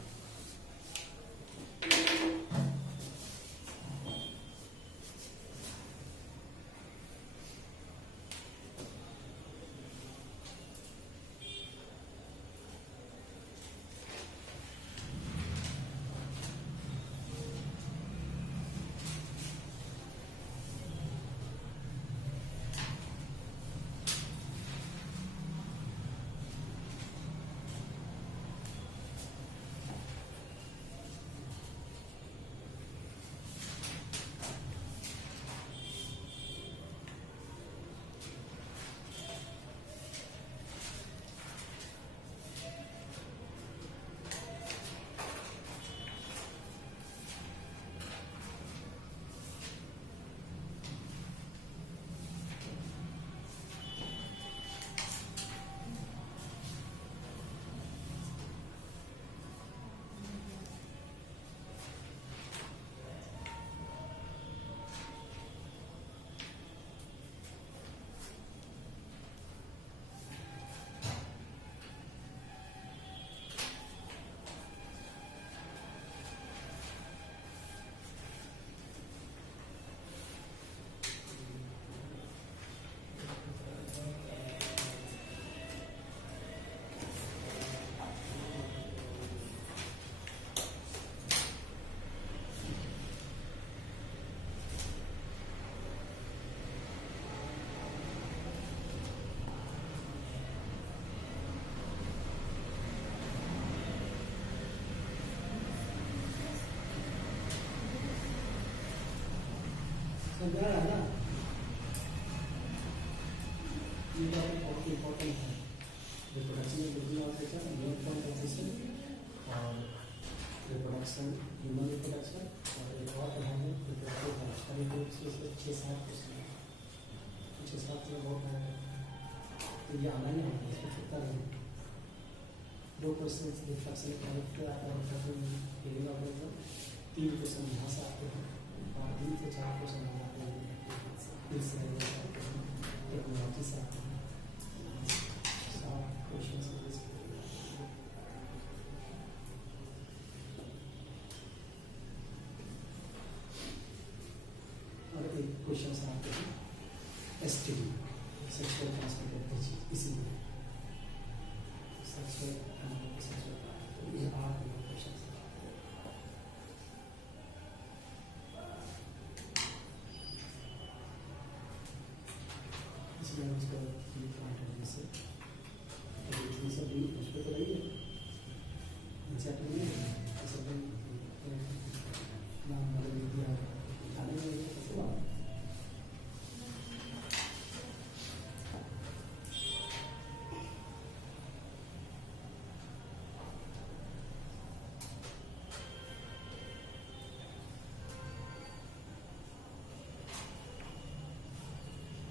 ट्रांसमिशन और रिप्रोडक्शन, ह्यूमन रिप्रोडक्शन, और एक और पढ़ाएंगे रिप्रोडक्टिव हेल्थ। 6-7 क्वेश्चन, 6-7 में बहुत है, तो ये आना ही है, इसको छुट्टा नहीं। 2 क्वेश्चन रिफ्लेक्शन हेल्थ का आता है, 3 क्वेश्चन यहाँ से आते हैं, और 3 से 4 क्वेश्चन आते हैं टेक्नोलॉजी से आते हैं। 7 क्वेश्चन और 1 क्वेश्चन आते हैं STD, सेक्सुअल ट्रांसमिटेड डिजीज, इसीलिए सेक्सुअल ये 8 क्वेश्चन। इसमें उसका से सब भी उस पर तो रही है, इनसे अपने नहीं है, सब नाम बदल दिया जाने में कैसे हुआ।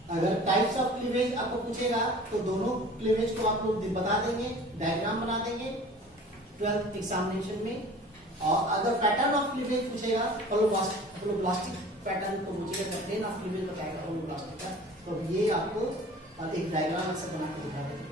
अगर टाइप्स ऑफ क्लीवेज आपको पूछेगा तो दोनों क्लीवेज को आप लोग बता देंगे, डायग्राम बना देंगे 12th एग्जामिनेशन में। और अगर पैटर्न ऑफ क्लीवेज पूछेगा, होलोब्लास्टिक पैटर्न को पूछेगा, प्लेन ऑफ क्लीवेज बताएगा होलोब्लास्टिक का, तो ये आपको एक डायग्राम से बना के दिखा देंगे।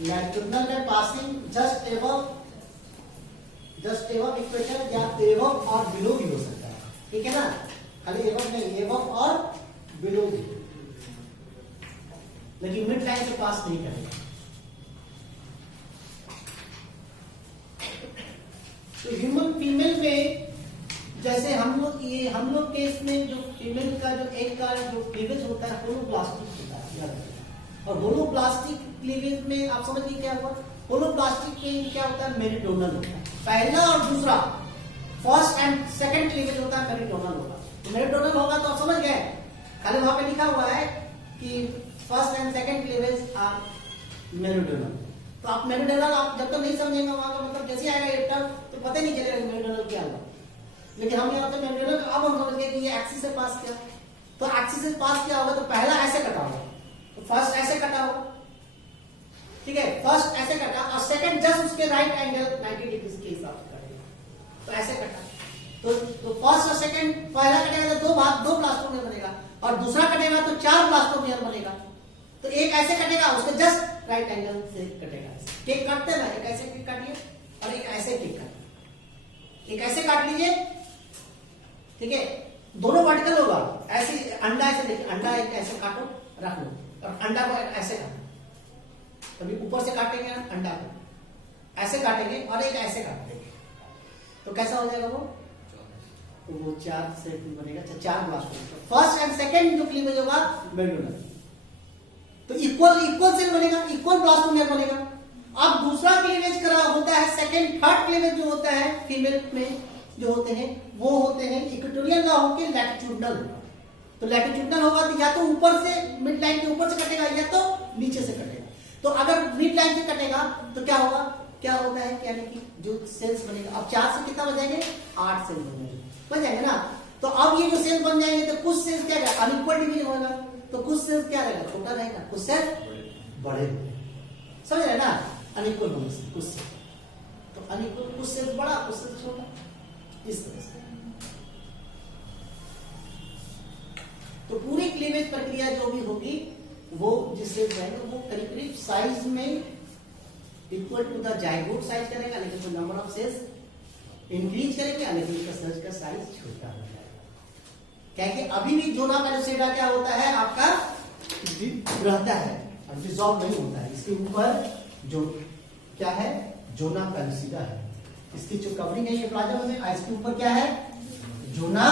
लैटिट्यूडनल में पासिंग जस्ट एबव इक्वेटर या एबव और बिलो भी हो सकता है, ठीक है ना, खाली एबव नहीं, एबव और बिलो भी, लेकिन मिड लाइन से पास नहीं करेगा। तो ह्यूमन फीमेल में जैसे हम लोग केस में जो फीमेल का जो एक का जो क्लीवेज होता है होलोब्लास्टिक होता है, याद रखिए। और होलोब्लास्टिक क्लीवेज में आप समझिए क्या हुआ, होलोब्लास्टिक में क्या होता है, मेरिडोनल होता है। पहला और दूसरा, फर्स्ट एंड सेकंड क्लीवेज होता है मेरिडोनल होगा। तो मेरिडोनल होगा तो आप समझ गए, खाली वहां पे लिखा हुआ है कि first and second cleavage are meridional. तो आप मेरिडोनल आप जब तक नहीं समझेंगे वहां का मतलब जैसे आएगा ये टर्म तो पता नहीं चलेगा मेरिडोनल क्या हुआ। लेकिन हम यहाँ पे मेरिडोनल अब हम समझ गए कि ये एक्सिस से पास किया, तो एक्सिस से पास किया होगा तो पहला ऐसे कटा होगा, तो फर्स्ट ऐसे कटा होगा, ठीक है, फर्स्ट ऐसे कटा और सेकंड जस्ट उसके राइट एंगल 90 डिग्री के हिसाब से कटेगा, तो ऐसे कटा। तो फर्स्ट और सेकंड पहला कटेगा तो 2 ब्लास्टोमियर बनेगा, और दूसरा कटेगा तो 4 ब्लास्टोमियर बनेगा। तो एक ऐसे कटेगा, उसके जस्ट राइट एंगल से कटेगा। केक काटते हैं ना, एक ऐसे केक काटिए और एक ऐसे केक काटिए, एक ऐसे काट लीजिए, ठीक है, दोनों वर्टिकल होगा। ऐसे अंडा ऐसे देखिए, अंडा एक ऐसे काटो रख लो, और अंडा को ऐसे काटो, कभी ऊपर से काटेंगे ना अंडा को ऐसे काटेंगे और एक ऐसे काट देंगे, तो कैसा हो जाएगा वो 4 सेट बनेगा, 4 ब्लास्ट। फर्स्ट एंड सेकंड जो क्लीवेज होगा मेरिडोनल, तो इक्वल सेल बनेगा, इक्वल ब्लास्टोमियर बनेगा। अब दूसरा क्लीवेज करा होता है सेकंड थर्ड क्लीवेज जो होता है फीमेल में जो होते हैं वो होते हैं इक्वेटोरियल ना होकर लैटिट्यूडनल। तो लैटिट्यूडनल होगा तो या तो ऊपर से मिड लाइन के ऊपर से कटेगा या तो नीचे से कटेगा। तो अगर मिड लाइन से कटेगा तो क्या होगा, क्या होता है, यानी कि जो सेल्स बनेगा, अब 4 से कितना बन 8 सेल बन जाएंगे ना। तो अब ये जो सेल बन जाएंगे तो कुछ सेल्स क्या रहेगा, अनइक्वल डिवीजन होगा, तो कुछ सेल्स क्या रहेगा, छोटा रहेगा, कुछ सेल्स बड़े होंगे, समझ रहे ना, अनइक्वल होने से कुछ सेल्स, तो अनइक्वल कुछ सेल्स बड़ा कुछ सेल्स छोटा, इस तरह से। तो पूरी क्लीवेज प्रक्रिया जो भी होगी वो जिससे रहेगा वो करीब साइज में equal to the zygote size करेगा, लेकिन तो नंबर ऑफ सेल्स इंक्रीज करेंगे, लेकिन इसका सेल्स का साइज छोटा हो जाएगा। क्या कि अभी भी जोना पेलुसिडा क्या होता है आपका रहता है और डिसॉल्व नहीं होता है, इसके ऊपर जो क्या है जोना पेलुसिडा है, इसकी जो कवरिंग है ये प्लाज्मा में, इसके ऊपर क्या है, जोना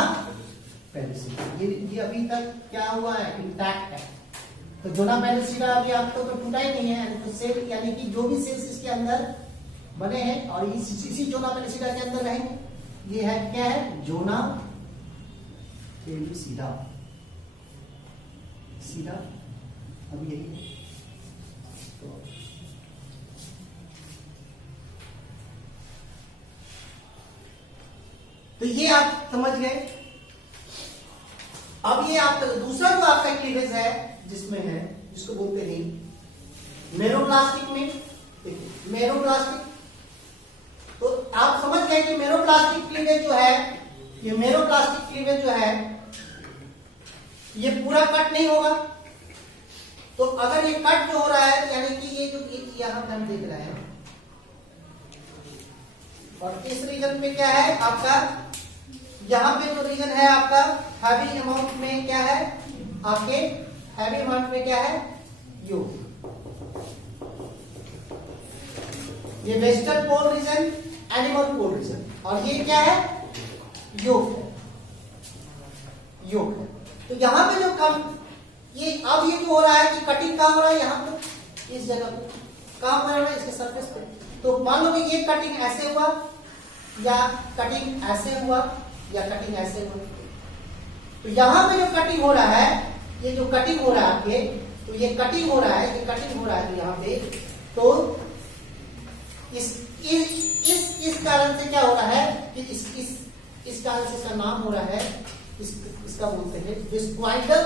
पेलिसिडा। ये अभी तक क्या हुआ है, इंटैक्ट है। तो जोना पेलिसिडा अभी आपको तो टूटा ही नहीं है, तो सेल यानी कि जो भी सेल्स इसके अंदर बने हैं और इसी जोना पेलिसिडा के अंदर रहेंगे। ये है क्या है, जोना पेलिसिडा, सीधा अब यही है। तो ये आप समझ गए। अब ये आपका दूसरा जो आपका क्लीवेज है जिसमें है, जिसको बोलते हैं मेरोप्लास्टिक में, देखिए मेरोप्लास्टिक, तो आप समझ गए कि मेरोप्लास्टिक क्लीवेज जो है, ये मेरोप्लास्टिक क्लीवेज जो है ये पूरा कट नहीं होगा। तो अगर ये कट जो हो रहा है, यानी कि ये जो यहां पर हम देख रहे हैं, और इस रीजन में क्या है आपका, यहां पे जो रीजन है आपका हैवी अमाउंट में क्या है, आपके हैवी अमाउंट में क्या है, यू, ये western pole region, animal pole region, और ये क्या है, योग है, योग है। तो यहां पे जो कम, ये अब ये जो हो रहा है कि कटिंग कहां हो रहा है, यहां पे इस जगह पे कहां हो रहा है, इसके सरफेस पे। तो मान लो कि ये कटिंग ऐसे हुआ, या कटिंग ऐसे हुआ, या कटिंग ऐसे हुआ। तो यहां पे जो कटिंग हो रहा है, ये जो कटिंग हो रहा है आपके, तो ये कटिंग हो रहा है, ये कटिंग हो रहा है, तो यहां पे तो इस कारण से क्या हो रहा है कि इस कारण से इसका नाम हो रहा है, इसका बोलते हैं डिस्क्वाइडल,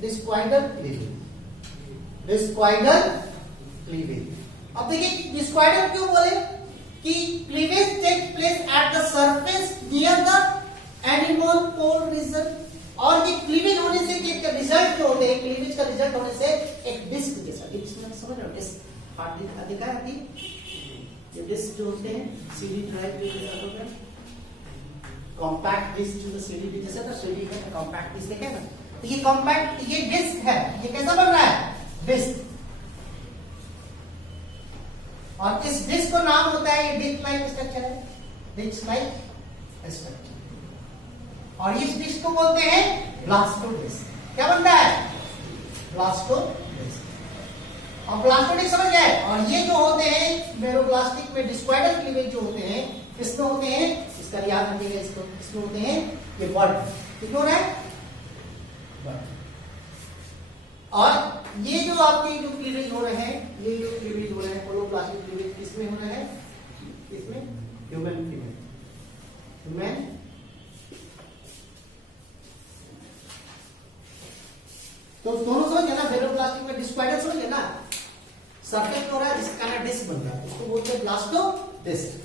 डिस्क्वाइडल क्लीवेज, डिस्क्वाइडल क्लीवेज। अब देखिए डिस्क्वाइडल क्यों बोले, कि cleavage take place at the surface near the animal pole region. और ये क्लीवेज होने से के रिजल्ट जो होते हैं, क्लीवेज का रिजल्ट होने से एक डिस्क जैसा, डिस्क समझ रहे हो, डिस्क पार्ट दिखा है कि ये डिस्क जो होते हैं सीडी ड्राइव के जैसा होता है, कॉम्पैक्ट डिस्क जो सीडी जैसे था, सीडी का कॉम्पैक्ट डिस्क है ना। तो ये कॉम्पैक्ट, ये डिस्क है, ये कैसा बन रहा है, डिस्क। और इस डिस्क का नाम होता है, ये डिस्क लाइक स्ट्रक्चर है, डिस्क लाइक स्ट्रक्चर। और इस डिस्क को बोलते हैं ब्लास्टोडिस्क। क्या बनता है, ब्लास्टोडिस्क। और ब्लास्टोडिस्क समझ गए। और ये जो होते हैं मेरोप्लास्टिक में डिस्क्वाइडल क्लीवेज जो होते हैं, किसमें होते हैं, इसका याद रखिएगा, इसमें होते हैं ये बर्ड, कितना हो रहा है, बर्ड। और ये जो आपके जो क्लीवेज हो रहे हैं, ये जो क्लीवेज हो रहे हैं कोलोप्लास्टिक क्लीवेज, किसमें हो रहा है, इसमें ह्यूमन क्लीवेज, ह्यूमन। तो दोनों समझ गए ना, मेरोप्लास्टिक में डिस्क्वाइडल समझ गए ना, सरफेस हो रहा है जिसका ना डिस्क बन रहा है, उसको बोलते हैं ब्लास्टोडिस्क।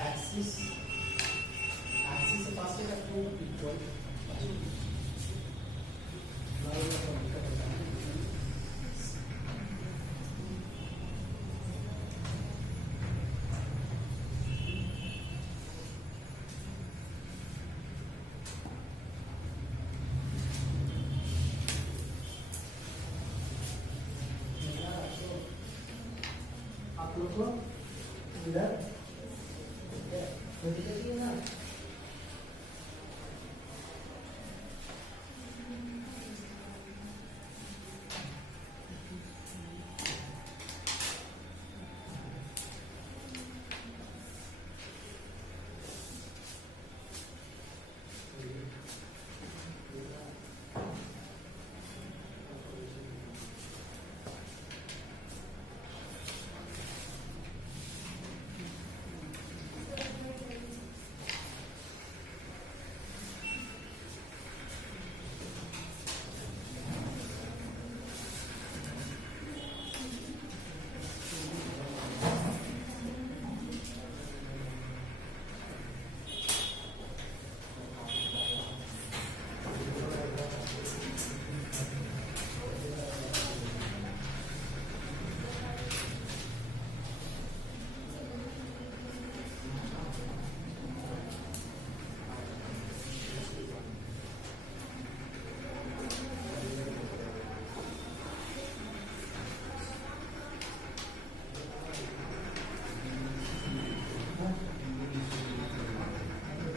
एक्सिस से पास का टू इक्वल आप लोग को इधर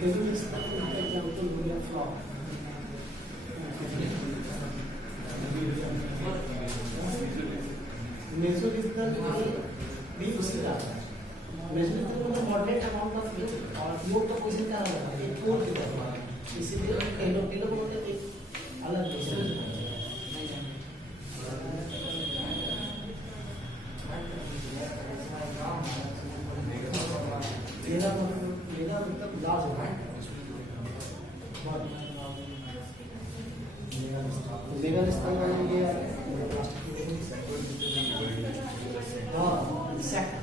मेसोलिथिकल भी उसी का आता है। मेसोलिथिकल में मॉडरेट अमाउंट ऑफ योग और योग तो पोजीशन का होता है, एक कोड की तरह है। इसीलिए कई लोग बोलते हैं एक अलग पोजीशन है। लेना मतलब लाज होगा। लेना स्थान में ये हाँ सेक्ट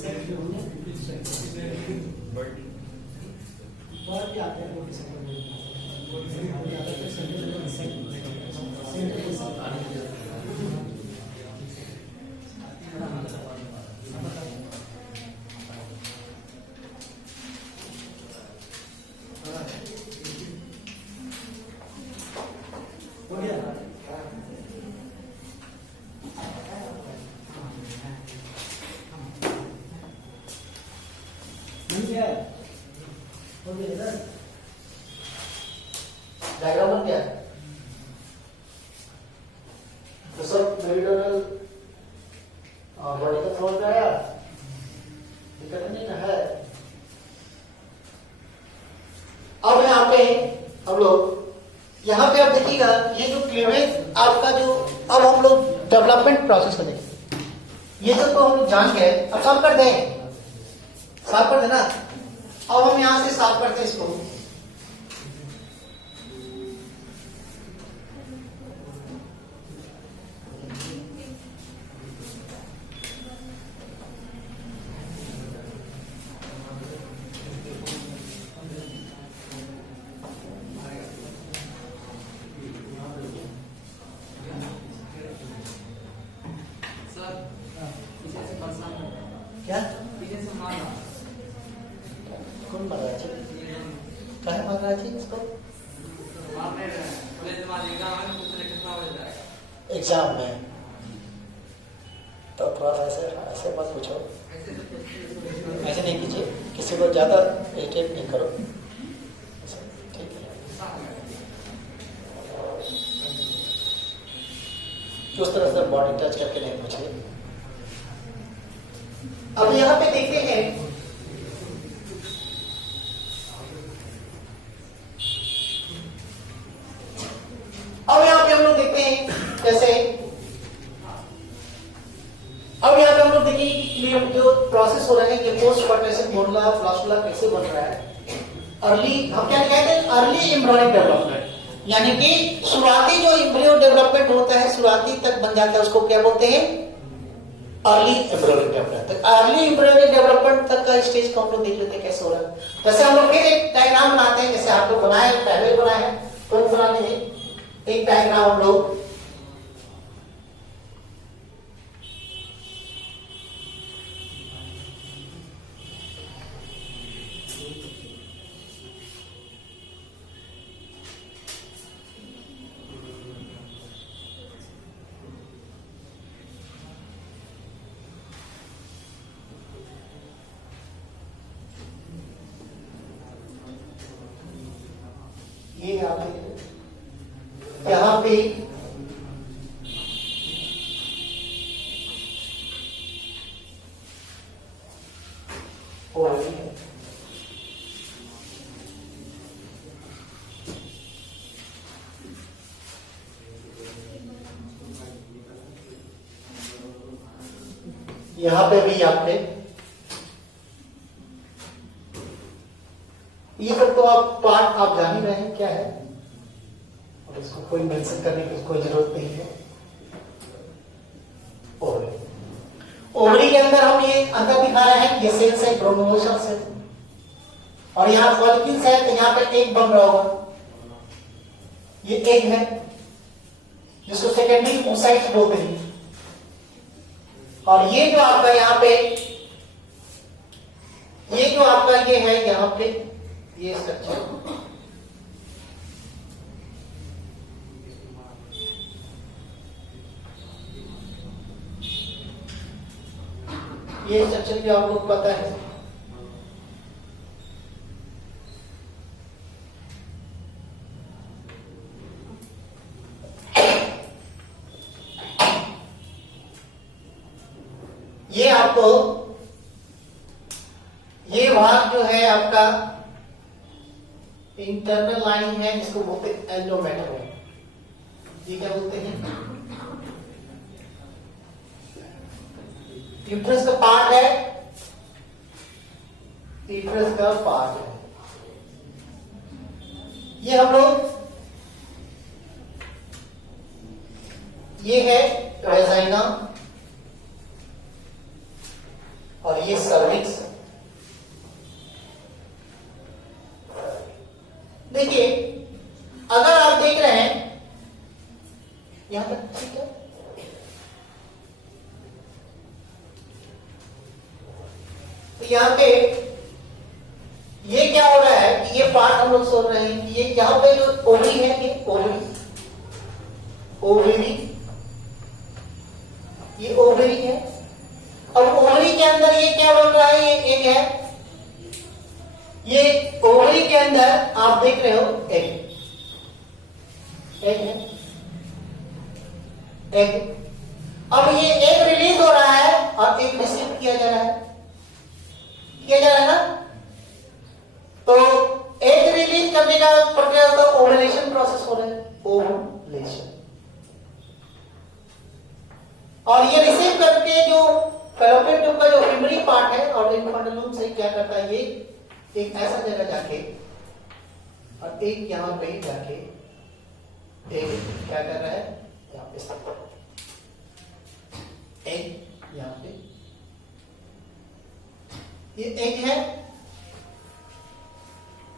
सेक्ट जो हमने बर्ड भी आते हैं लोग सेक्ट में आते हैं सेक्ट हो गया डायग्राम बन गया। तो सब मेरिडियनल वर्टिकल समझ में आया? दिक्कत नहीं ना है। अब यहाँ पे हम लोग यहाँ पे आप देखिएगा ये जो क्लीवेज आपका जो अब हम लोग डेवलपमेंट प्रोसेस को देखें। ये जो तो हम जान गए, अब साफ कर दें, साफ कर देना। अब हम यहां से साफ करते हैं इसको। क्या कौन मार रहा है? काहे मार रहा है इसको? एग्जाम में तो थोड़ा सा ऐसे ऐसे मत पूछो, ऐसे नहीं कीजिए, किसी को ज्यादा इरिटेट नहीं करो, ठीक है? उस तरह से बॉडी टच करके नहीं पूछिए। अब यहाँ पे देखते हैं अब यहाँ पे हम लोग देखते हैं जैसे अब यहाँ पे हम लोग देखेंगे कि जो प्रोसेस हो रहा है कि पोस्ट फर्टिलाइजेशन मोडुला फ्लास्टुला कैसे बन रहा है। अर्ली हम क्या कहते हैं? अर्ली एम्ब्रियोनिक डेवलपमेंट, यानी कि शुरुआती जो एम्ब्रियो डेवलपमेंट होता है, शुरुआती तक बन जाता है, उसको क्या बोलते हैं? Early embryonic development. Early embryonic development तक का स्टेज को हम लोग देख लेते हैं कैसे हो रहा है। जैसे हम लोग फिर एक डायग्राम बनाते हैं, जैसे आप लोग बनाए पहले बनाए हैं, तुरंत बनाने हैं एक डायग्राम हम लोग। ये यहाँ पे ओवरी है, यहाँ पे भी आपने ये सब तो आप पार्ट आप जान ही रहे हैं क्या है, और इसको कोई मेंशन करने की कोई जरूरत नहीं है। ओवरी, ओवरी के अंदर हम ये अंदर दिखा रहे हैं, ये सेल्स है, क्रोमोसोम सेल, और यहाँ फॉलिकल्स है, तो यहाँ पे एग बन रहा होगा, ये एग है जिसको सेकेंडरी oocytes बोलते हैं। और ये जो आपका यहाँ पे ये जो आपका ये है यहाँ पे ये स्ट्रक्चर, ये स्ट्रक्चर भी आप लोग पता है, को, ये भाग जो है आपका इंटरनल लाइन है, इसको बोलते हैं एंडोमेट्रियम। ये क्या बोलते हैं? यूट्रस का पार्ट है, यूट्रस का पार्ट है। ये हम लोग, ये है वेजाइना और ये सर्विक्स। देखिए, अगर आप देख रहे हैं यहां तक, ठीक है, तो यहां पे ये क्या हो रहा है कि ये पार्ट हम लोग सोच रहे हैं कि ये यहां पे जो ओवरी है, ये ओवरी, ये ओवरी है। अब ओवरी के अंदर ये क्या बन रहा है? ये एग है। ये ओवरी के अंदर आप देख रहे हो एग, एग है, एग। अब ये एग रिलीज हो रहा है और एग रिसीव किया जा रहा है, किया जा रहा है ना। तो एग रिलीज करने का प्रक्रिया तो ओवुलेशन प्रोसेस हो रहा है, ओवुलेशन। और ये रिसीव करके जो फैलोपियन ट्यूब का जो फिमरी पार्ट है और इन्फांटुलम से क्या करता है, ये एक ऐसा जगह जाके और एक यहां पे जाके एक क्या कर रहा है, यहां पे एग, यहां पे ये एग है,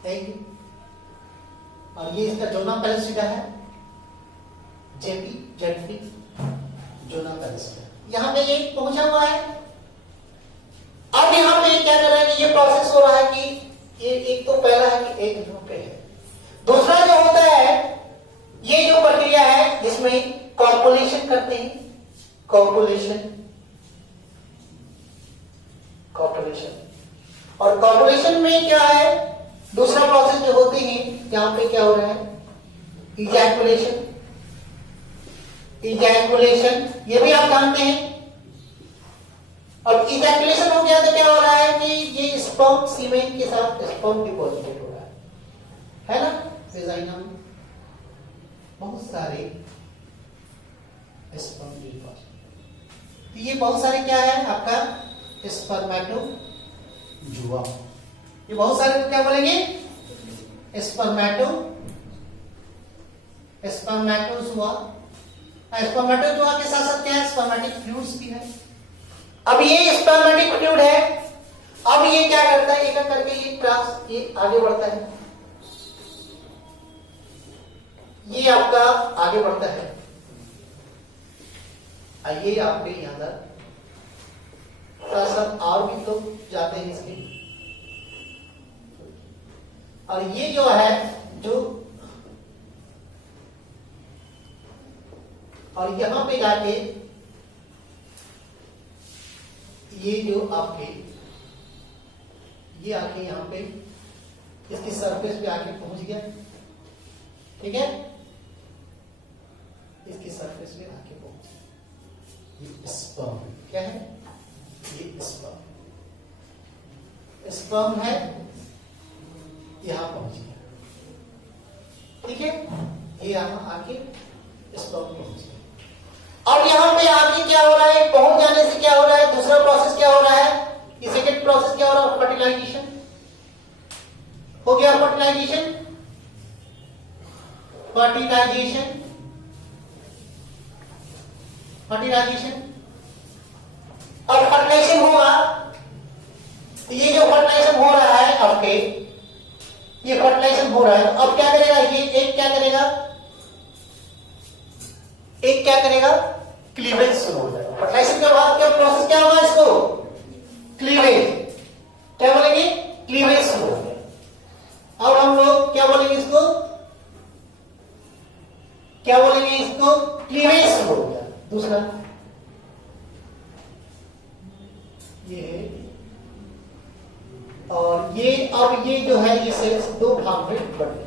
एग। और ये इसका जोना पेलिसिडा है, जेपी जेडपी जोना पेलिसिडा, यहां पे ये पहुंचा हुआ है। अब यहां पे क्या कर रहा है कि ये प्रोसेस हो रहा है कि ये एक तो पहला है कि एग यहां पे है, दूसरा जो होता है ये जो प्रक्रिया है जिसमें कॉपुलेशन करते हैं, कॉपुलेशन, कॉपुलेशन। और कॉपुलेशन में क्या है, दूसरा प्रोसेस जो होती है, यहां पे क्या हो रहा है, इजैकुलेशन, इजैकुलेशन, ये भी आप जानते हैं। और इजैकुलेशन हो गया तो क्या हो रहा है कि ये स्पर्म सीमेन के साथ स्पर्म डिपॉजिट हो रहा है ना। वेजाइना में बहुत सारे स्पर्म डिपॉजिट, तो ये बहुत सारे क्या है आपका स्पर्मेटोजुआ, ये बहुत सारे क्या बोलेंगे, स्पर्मेटोजुआ। स्पर्मेटोजुआ के साथ साथ क्या है, स्पर्मेटिक फ्लूइड्स भी है। अब ये स्पर्मेटिक फ्लूइड है, अब ये क्या करता है, एक करके ये आगे बढ़ता है, ये आपका आगे बढ़ता है, ये आपके यहां तक सब और भी तो जाते हैं इसके। और ये जो है जो, और यहां पे जाके ये जो आपके, ये आके यहां पे इसकी सरफेस पे आके पहुंच गया, ठीक है, इसकी सरफेस पे आके पहुंच गया। ये स्पर्म क्या है, ये स्पर्म, स्पर्म है, यहां पहुंच गया, ठीक है, ये यहां आके स्पर्म पहुंच गया। और यहां पे आगे क्या हो रहा है, पहुंच जाने से क्या हो रहा है, दूसरा प्रोसेस क्या हो रहा है, ये सेकंड प्रोसेस क्या हो रहा है, फर्टिलाइजेशन हो गया, फर्टिलाइजेशन, फर्टिलाइजेशन, फर्टिलाइजेशन। और फर्टिलाइजेशन होगा तो ये जो फर्टिलाइजेशन हो रहा है आपके, ये फर्टिलाइजेशन हो रहा है, अब क्या करेगा, ये एक क्या करेगा, एक क्या करेगा, क्लीवेज शुरू हो जाएगा। फर्टिलाइजेशन के बाद क्या प्रोसेस क्या होगा, इसको क्लीवेज, क्या बोलेंगे, क्लीवेज शुरू हो गया। अब हम लोग क्या बोलेंगे इसको, क्या बोलेंगे इसको, क्लीवेज शुरू हो गया। दूसरा ये, और ये, अब ये जो है ये सेल्स दो भाग में बढ़ गए,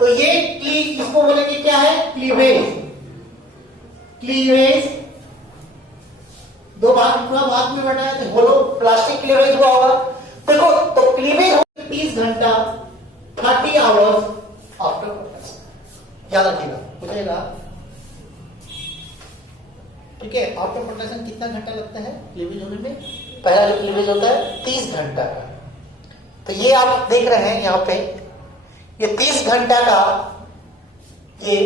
तो ये इसको बोलेंगे क्या है, क्लीवेज, क्लीवेज दो भाग पूरा भाग में बना है तो बोलो प्लास्टिक क्लीवेज हुआ होगा। देखो तो क्लीवेज 30 घंटा 30 आवर्स आफ्टर फर्टिलाइजेशन, याद रखिएगा। पूछेगा। ठीक है, आफ्टर फर्टिलाइजेशन कितना घंटा लगता है क्लीवेज होने में? पहला जो क्लीवेज होता है 30 घंटा का। तो ये आप देख रहे हैं यहाँ पे, ये 30 घंटा का ये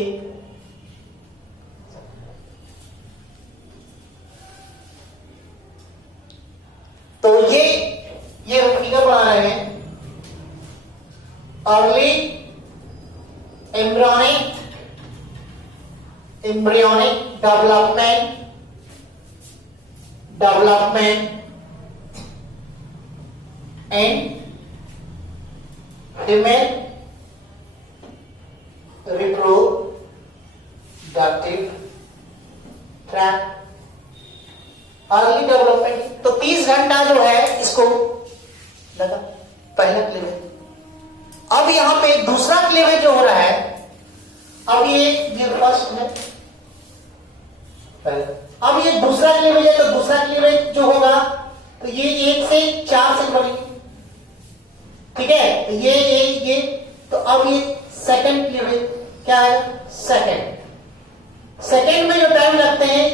तो ये हम फिगर बना रहे हैं। Early embryonic development and female reproductive tract. Early development तो 30 घंटा जो है इसको लगा पहला क्लीवेज। अब यहां पे दूसरा क्लीवेज जो हो रहा है, अब ये फर्स्ट है पहले, अब ये दूसरा क्लीवेज है। तो दूसरा क्लीवेज जो होगा तो ये 1 से 4 से बढ़ेगी। ठीक है, तो ये तो अब ये सेकंड क्लीवेज क्या है? सेकंड में जो टाइम लगते हैं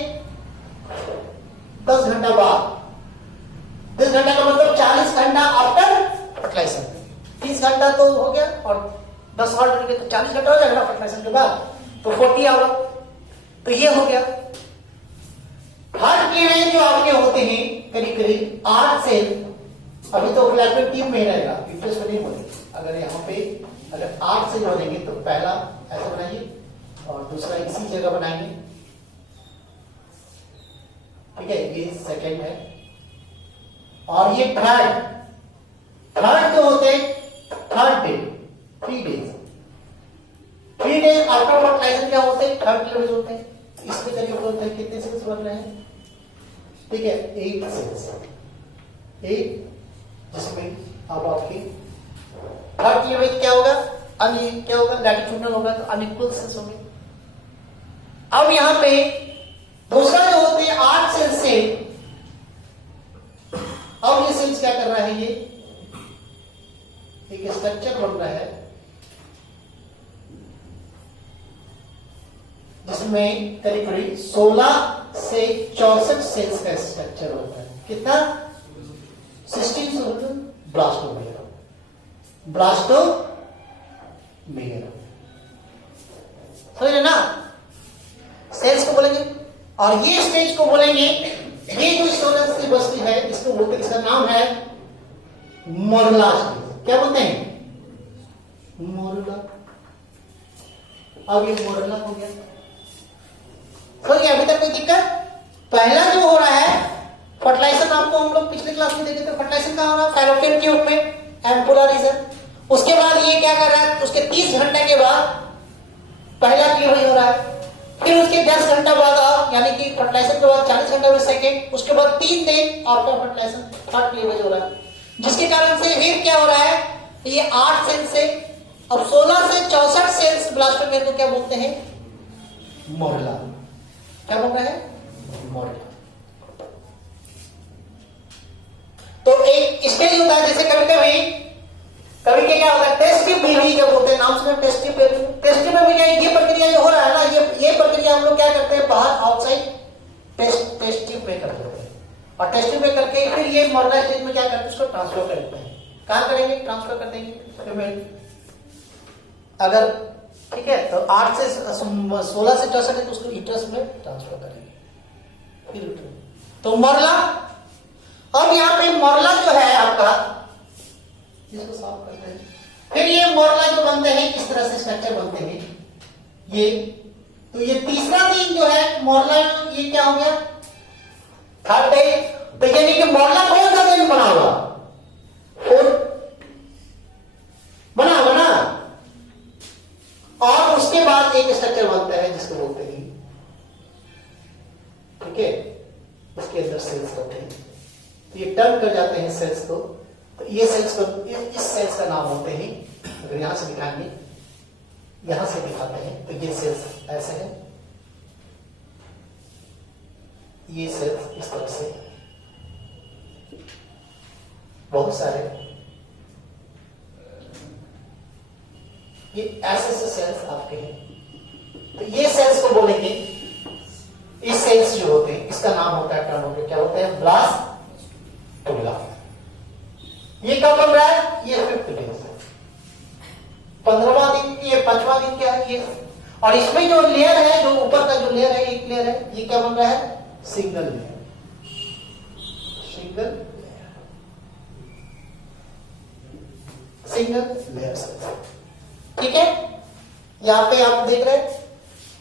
10 घंटा बाद। 10 घंटा का मतलब 40 घंटा आफ्टर फर्टिलाइजेशन। 30 घंटा तो हो गया और 10 और करके तो 40 घंटा हो जाएगा फर्टिलाइजेशन के बाद, तो 40 आवर। तो ये हो गया। हर क्लीवेज जो आपके होते हैं करीब करीब 8 से, अभी तो फ्लैगशिप टीम में रहेगा, यूट्रस में नहीं होगी। अगर यहाँ पे अगर 8 से जोड़ेंगे तो पहला ऐसे बनाइए और दूसरा इसी जगह बनाएंगे। ठीक है, ये सेकंड है और ये थर्ड जो होते हैं third day 3 days. 3 days after fertilisation क्या होते हैं? थर्ड क्लीवेज होते हैं। इसमें करीब होते हैं कितने सेल्स बन रहे हैं? ठीक है, 8 सेल्स। 8 जिसमें अब आपकी थर्ड क्लीवेज क्या होगा? क्या होगा? लैटिट्यूडनल होगा, तो अनइक्वल सेल्स होंगे। अब यहां पे दूसरा जो होते हैं 8 सेल्स से, अब ये सेल्स क्या कर रहा है? ये एक स्ट्रक्चर बन रहा है जिसमें करीब करीब 16 से 64 सेल्स का स्ट्रक्चर होता है। कितना? 16 से ब्लास्टोमेगा। समझ ना? सेल्स को बोलेंगे और ये स्टेज को बोलेंगे, ये जो 16 से बस्ती है इसको बोलते हैं, इसका नाम है मोरला स्टेज। क्या बोलते हैं? मोरला। अब ये मोरला हो गया। समझिए अभी तक कोई दिक्कत? पहला जो हो रहा है फर्टिलाइजेशन, आपको हम लोग पिछले क्लास में देखे थे। फर्टिलाइजेशन कहां हो रहा है? फैलोपियन ट्यूब में, एम्पुला रीजन। उसके बाद ये क्या कर रहा है? उसके 30 घंटे के बाद पहला क्लीवेज हो रहा है। फिर उसके 10 घंटा बाद यानी कि फर्टिलाइजेशन के बाद 40 घंटा में सेकेंड, उसके बाद 3 दिन आफ्टर फर्टिलाइजेशन थर्ड क्लीवेज हो रहा है। जिसके कारण से फिर क्या हो रहा है? ये 8 सेल्स से अब 16 से 64 सेल्स ब्लास्टोमेगा को क्या बोलते हैं? मोरला। क्या बोल रहा है? मोरला। तो एक स्टेज होता है, जैसे कभी क्या होता है? टेस्टिव बेबी क्या बोलते हैं? नाम सुना? टेस्टिव बेबी। टेस्टिव बेबी क्या? ये प्रक्रिया जो हो रहा है ना, ये प्रक्रिया हम लोग क्या करते हैं? बाहर आउटसाइड टेस्टिव में करते हैं और टेस्टिव में करके फिर ये मोरला स्टेज में क्या करते हैं? उसको ट्रांसफर करते हैं। कहां करेंगे? ट्रांसफर कर देंगे। अगर ठीक है तो 8 से 16 से 64 है तो उसको यूट्रस में ट्रांसफर करेंगे। फिर तो मोरला। अब यहाँ पे मोरला जो है आपका, इसको साफ करते हैं। फिर ये मोरला जो बनते हैं इस तरह से स्ट्रक्चर बनते हैं ये। तो ये तीसरा दिन जो है मोरला, ये क्या हो गया? Third day. तो यानी कि मोरला कौन सा दिन बना हुआ? बना और उसके बाद एक स्ट्रक्चर बनता है जिसको बोलते हैं, ठीक है, उसके अंदर सेल्स होते हैं। तो ये टर्न कर जाते हैं सेल्स को। तो ये सेल्स को, इस सेल्स का नाम होते हैं, अगर यहां से दिखाएंगे, यहां से दिखाते हैं तो ये सेल्स ऐसे हैं। ये सेल्स इस तरह से बहुत सारे, ये ऐसे सेल्स आपके हैं। तो ये सेल्स को बोलेंगे, इस सेल्स जो होते हैं इसका नाम होता है टर्म होता क्या होता है, ब्लास्टुला। ये कब बन रहा है, ये 5th डे से 15वां दिन, ये 5वां दिन क्या है ये। और इसमें जो लेयर है, जो ऊपर का जो लेयर है, एक लेयर है, ये क्या बन रहा है, single layer, single layer cells. ठीक है, यहां पे आप देख रहे हैं।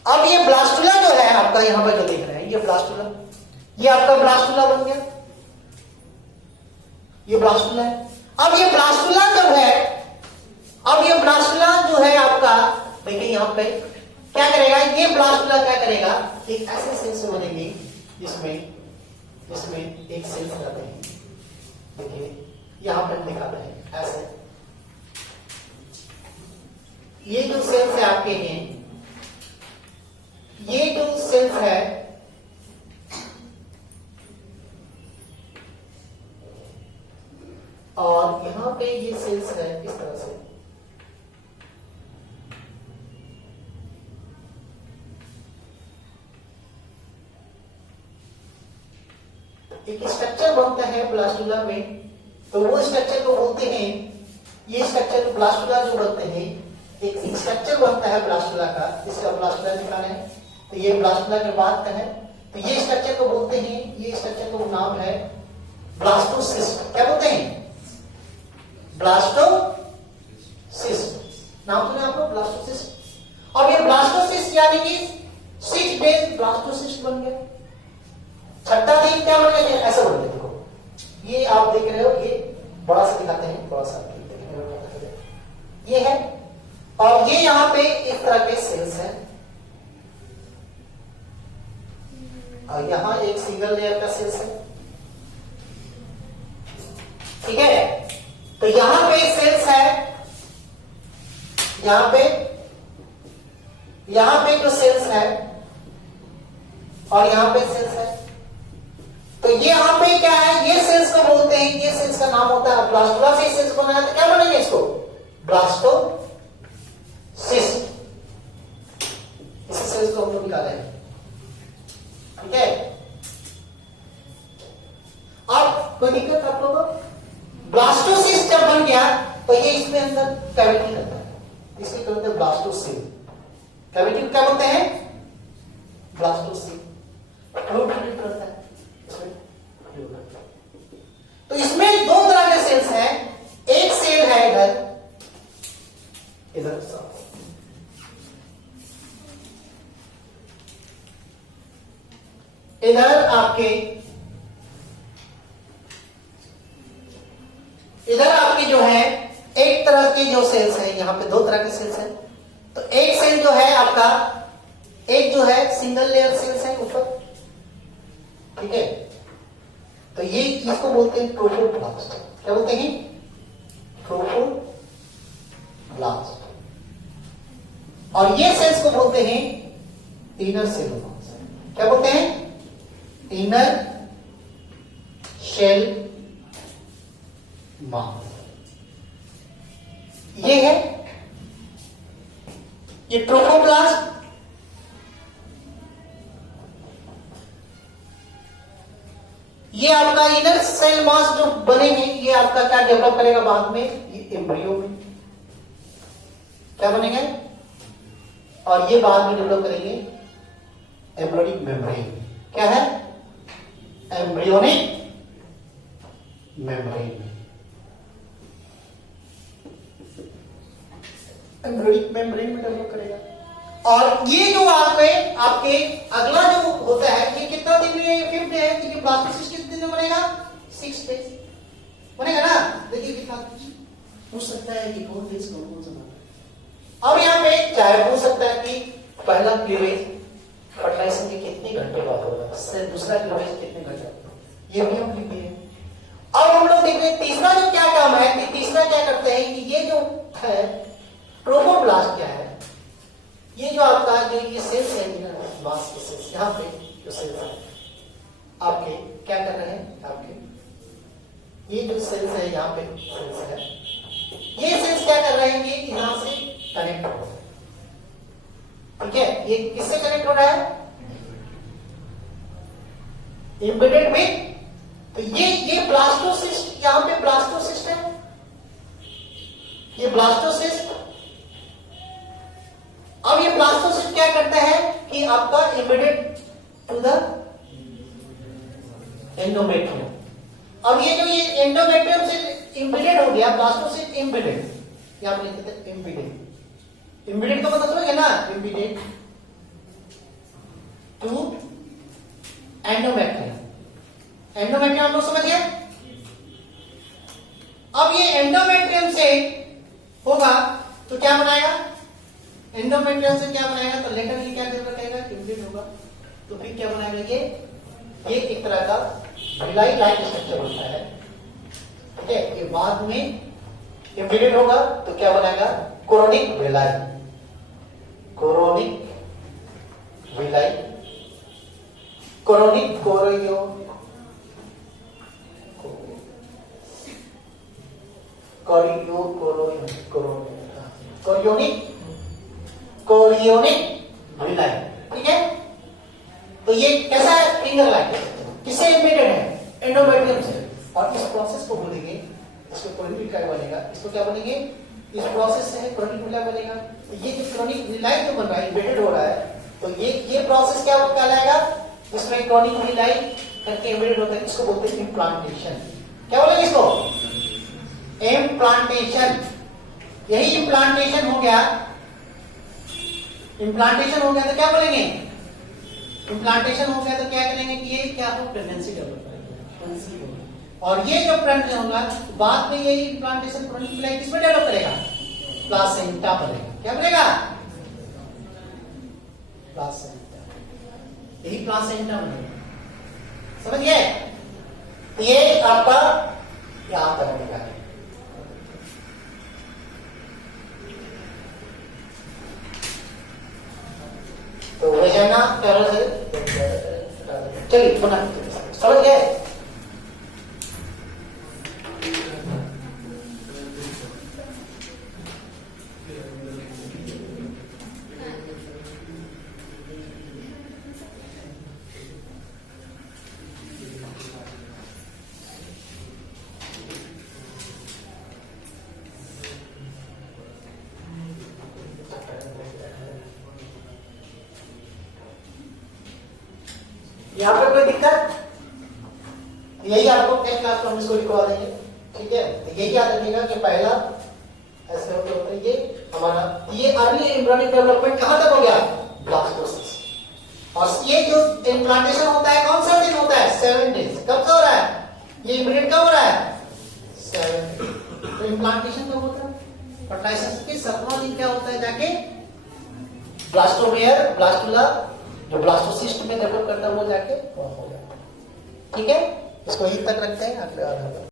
अब ये ब्लास्टुला जो है आपका, यहां पर जो देख रहे हैं ये ब्लास्टुला, ये आपका ब्लास्टुला बन गया, ये ब्लास्टुला है। अब ये ब्लास्टुला जब है, अब ये ब्लास्टुला जो है आपका, देखिए यहां पे क्या करेगा, ये ब्लास्टुला क्या करेगा, एक ऐसे सेल से बनेंगे जिसमें एक सेल रहते हैं। देखिए यहां पर दिखाते हैं ऐसे, ये जो सेल्स है आपके हैं, ये जो सेल्स है और यहां पे ये सेल्स है इस तरह से। एक स्ट्रक्चर बनता है ब्लास्टुला में, तो वो स्ट्रक्चर को बोलते हैं, ये स्ट्रक्चर ब्लास्टुला जो बनते हैं, एक स्ट्रक्चर बनता है ब्लास्टुला का, इसका ब्लास्टुला दिखाना है। तो ये ब्लास्टुला के बाद का है, तो ये स्ट्रक्चर को बोलते हैं, ये स्ट्रक्चर का नाम है ब्लास्टोसिस्ट। क्या बोलते हैं, ब्लास्टोसिस्ट। नाम सुने आप लोग, ब्लास्टोसिस्ट। अब ये ब्लास्टोसिस्ट यानी कि 6 डेज ब्लास्टोसिस्ट बन गया, 6ठा दिन क्या बन गया, ऐसा बन गया। देखो ये आप देख रहे हो, ये बड़ा सा दिखाते हैं, बड़ा सा ये है, और ये यहां पे इस तरह के सेल्स हैं, और यहां एक सिंगल लेयर का सेल्स है। ठीक है, तो यहां पे सेल्स है, यहां पे जो सेल्स है और यहां पे सेल्स है, तो ये यहां पे क्या है, ये सेल्स को बोलते हैं, ये सेल्स का नाम होता है ब्लास्टुला। से सेल्स बनाया तो क्या बनेंगे इसको, ब्लास्टोसिस्ट। इस सेल्स को हम लोग निकाले हैं। ठीक है, अब कोई दिक्कत आप लोगों को, ब्लास्टोसिस्ट जब बन गया तो ये इसमें अंदर कैविटी रहता है, इसके कहते हैं ब्लास्टोसिल। कैविटी को क्या बोलते हैं, ब्लास्टोसिल। फ्लूइड रहता है इसमें। तो इसमें दो तरह के सेल्स हैं, एक सेल है इधर आपके, इधर आपके जो है एक तरह के जो सेल्स है, यहां पे 2 तरह के सेल्स हैं। तो एक सेल जो है आपका, एक जो है सिंगल लेयर सेल्स है ऊपर। ठीक है, तो ये इसको बोलते हैं ट्रोफोब्लास्ट। क्या बोलते हैं, ट्रोफोब्लास्ट। और ये सेल्स को बोलते हैं इनर सेलुलोज। क्या बोलते हैं, इनर शेल मास। ये है, ये ट्रोफोब्लास्ट। ये आपका इनर सेल मास जो बनेंगे, ये आपका क्या डेवलप करेगा बाद में, ये एम्ब्रियो में क्या बनेंगे, और ये बाद में डेवलप करेंगे एम्ब्रियोनिक मेम्ब्रेन। क्या है, एम्ब्रियोनिक मेम्ब्रेन। एम्ब्रियोनिक मेम्ब्रेन में डेवलप करेगा। और ये जो आपके अगला जो होता है, ये कितना दिन में, 5th डे है, क्योंकि ब्लास्टोसिस्ट कितने दिन में बनेगा, 6 डेज बनेगा ना। देखिए कितना पूछ सकता है कि कौन डेज कौन सा बना। अब यहाँ पे चाहे पूछ सकता है कि पहला क्लीवेज फर्टिलाइजेशन के कितने घंटे बाद होगा, उससे दूसरा क्लीवेज कितने घंटे, ये भी हम लिखते हैं। अब हम लोग देख रहे हैं तीसरा जो क्या काम है, कि तीसरा क्या करते हैं कि ये जो है ट्रोफोब्लास्ट क्या है, ये जो आपका जो ये सेल्स है, मास के सेल्स, यहाँ पे जो सेल्स है आपके क्या कर रहे हैं, आपके ये जो सेल्स है, यहाँ पे सेल्स है, ये सेल्स क्या कर रहे हैं, ये यहां से कनेक्ट हो रहे हैं। ठीक है, ये किससे कनेक्ट हो रहा है, एम्बेडेड में। तो ये ब्लास्टोसिस्ट, यहां पे ब्लास्टोसिस्ट है, ये ब्लास्टोसिस्ट। अब ये ब्लास्टोसिस्ट क्या करता है कि आपका एम्बेडेड टू द एंडोमेट्रियम। अब ये जो ये एंडोमेट्रियम से एम्बेडेड हो गया, ब्लास्टोसिस्ट एम्बेडेड, यहां पे लिखते हैं एम्बेडेड। एम्बेडेड का मतलब समझ गए ना, एम्बेडेड टू एंडोमेट्रियम। एंडोमेट्रियम हम लोग समझ गए। अब ये एंडोमेट्रियम से होगा तो क्या बनाएगा, एंडोमेट्रियम से क्या बनाएगा, तो लेटर ये क्या जरूरत रहेगा, एम्बेडेड होगा, तो फिर क्या बनाएगा, ये एक तरह का भिलाई लाइक स्ट्रक्चर होता है। ठीक है, ये बाद में एम्बेडेड होगा तो क्या बनाएगा, chorionic Bhilai, chorionic Bhilai, chorionic chorio chorionic Bhilai. ठीक है, तो ये कैसा है, फिंगर लाइक, किससे एम्बेडेड है, एंडोमेट्रियम से। और इस प्रोसेस को बोलेंगे, इसको कोरोनिक भिलाई बनेगा, इसको क्या बनेंगे, इस प्रोसेस से क्रोनिक भिलाई बनेगा। तो ये जो क्रोनिक भिलाई जो बन रहा है, एम्बेडेड हो रहा है, तो ये प्रोसेस क्या कहलाएगा, इसमें क्रोनिक भिलाई करके एम्बेडेड होता है, इसको बोलते हैं इम्प्लांटेशन। क्या बोलेंगे इसको, इम्प्लांटेशन। यही इम्प्लांटेशन हो गया, इम्प्लांटेशन हो गया तो क्या बोलेंगे, इम्प्लांटेशन हो गया तो क्या करेंगे कि ये क्या हो, प्रेगनेंसी डेवलप करेगा। और ये जो प्रेगनेंसी होगा बाद में ये इम्प्लांटेशन क्रोनिक भिलाई किसमें डेवलप करेगा, प्लासेंटा बनेगा। क्या बनेगा, प्लासेंटा, यही प्लासेंटा बनेगा। समझ गए, ये आपका यहां तक बनेगा। तो वजाना कैरोस है, चलिए सुना, समझ गए। यहां पे कोई दिक्कत, यही आपको नेक्स्ट क्लास में हम इसको लिखवा देंगे। ठीक है, तो यही याद रखिएगा कि पहला ऐसे होता है, ये हमारा ये अर्ली एम्ब्रियोनिक डेवलपमेंट कहां तक हो गया, ब्लास्टोसिस। और ये जो इम्प्लांटेशन होता है कौन सा दिन होता है, 7 डेज। कब से हो रहा है, ये इम्ब्रियोनिक कब हो रहा है, 7 डेज। तो इम्प्लांटेशन कब होता है, फर्टिलाइजेशन के 7वां दिन क्या होता है, जाके ब्लास्टोमेयर ब्लास्टुला जो ब्लास्टोसिस्ट में डेवलप करता है वो जाके हो जाता है। ठीक है, इसको यहीं तक रखते हैं, अगले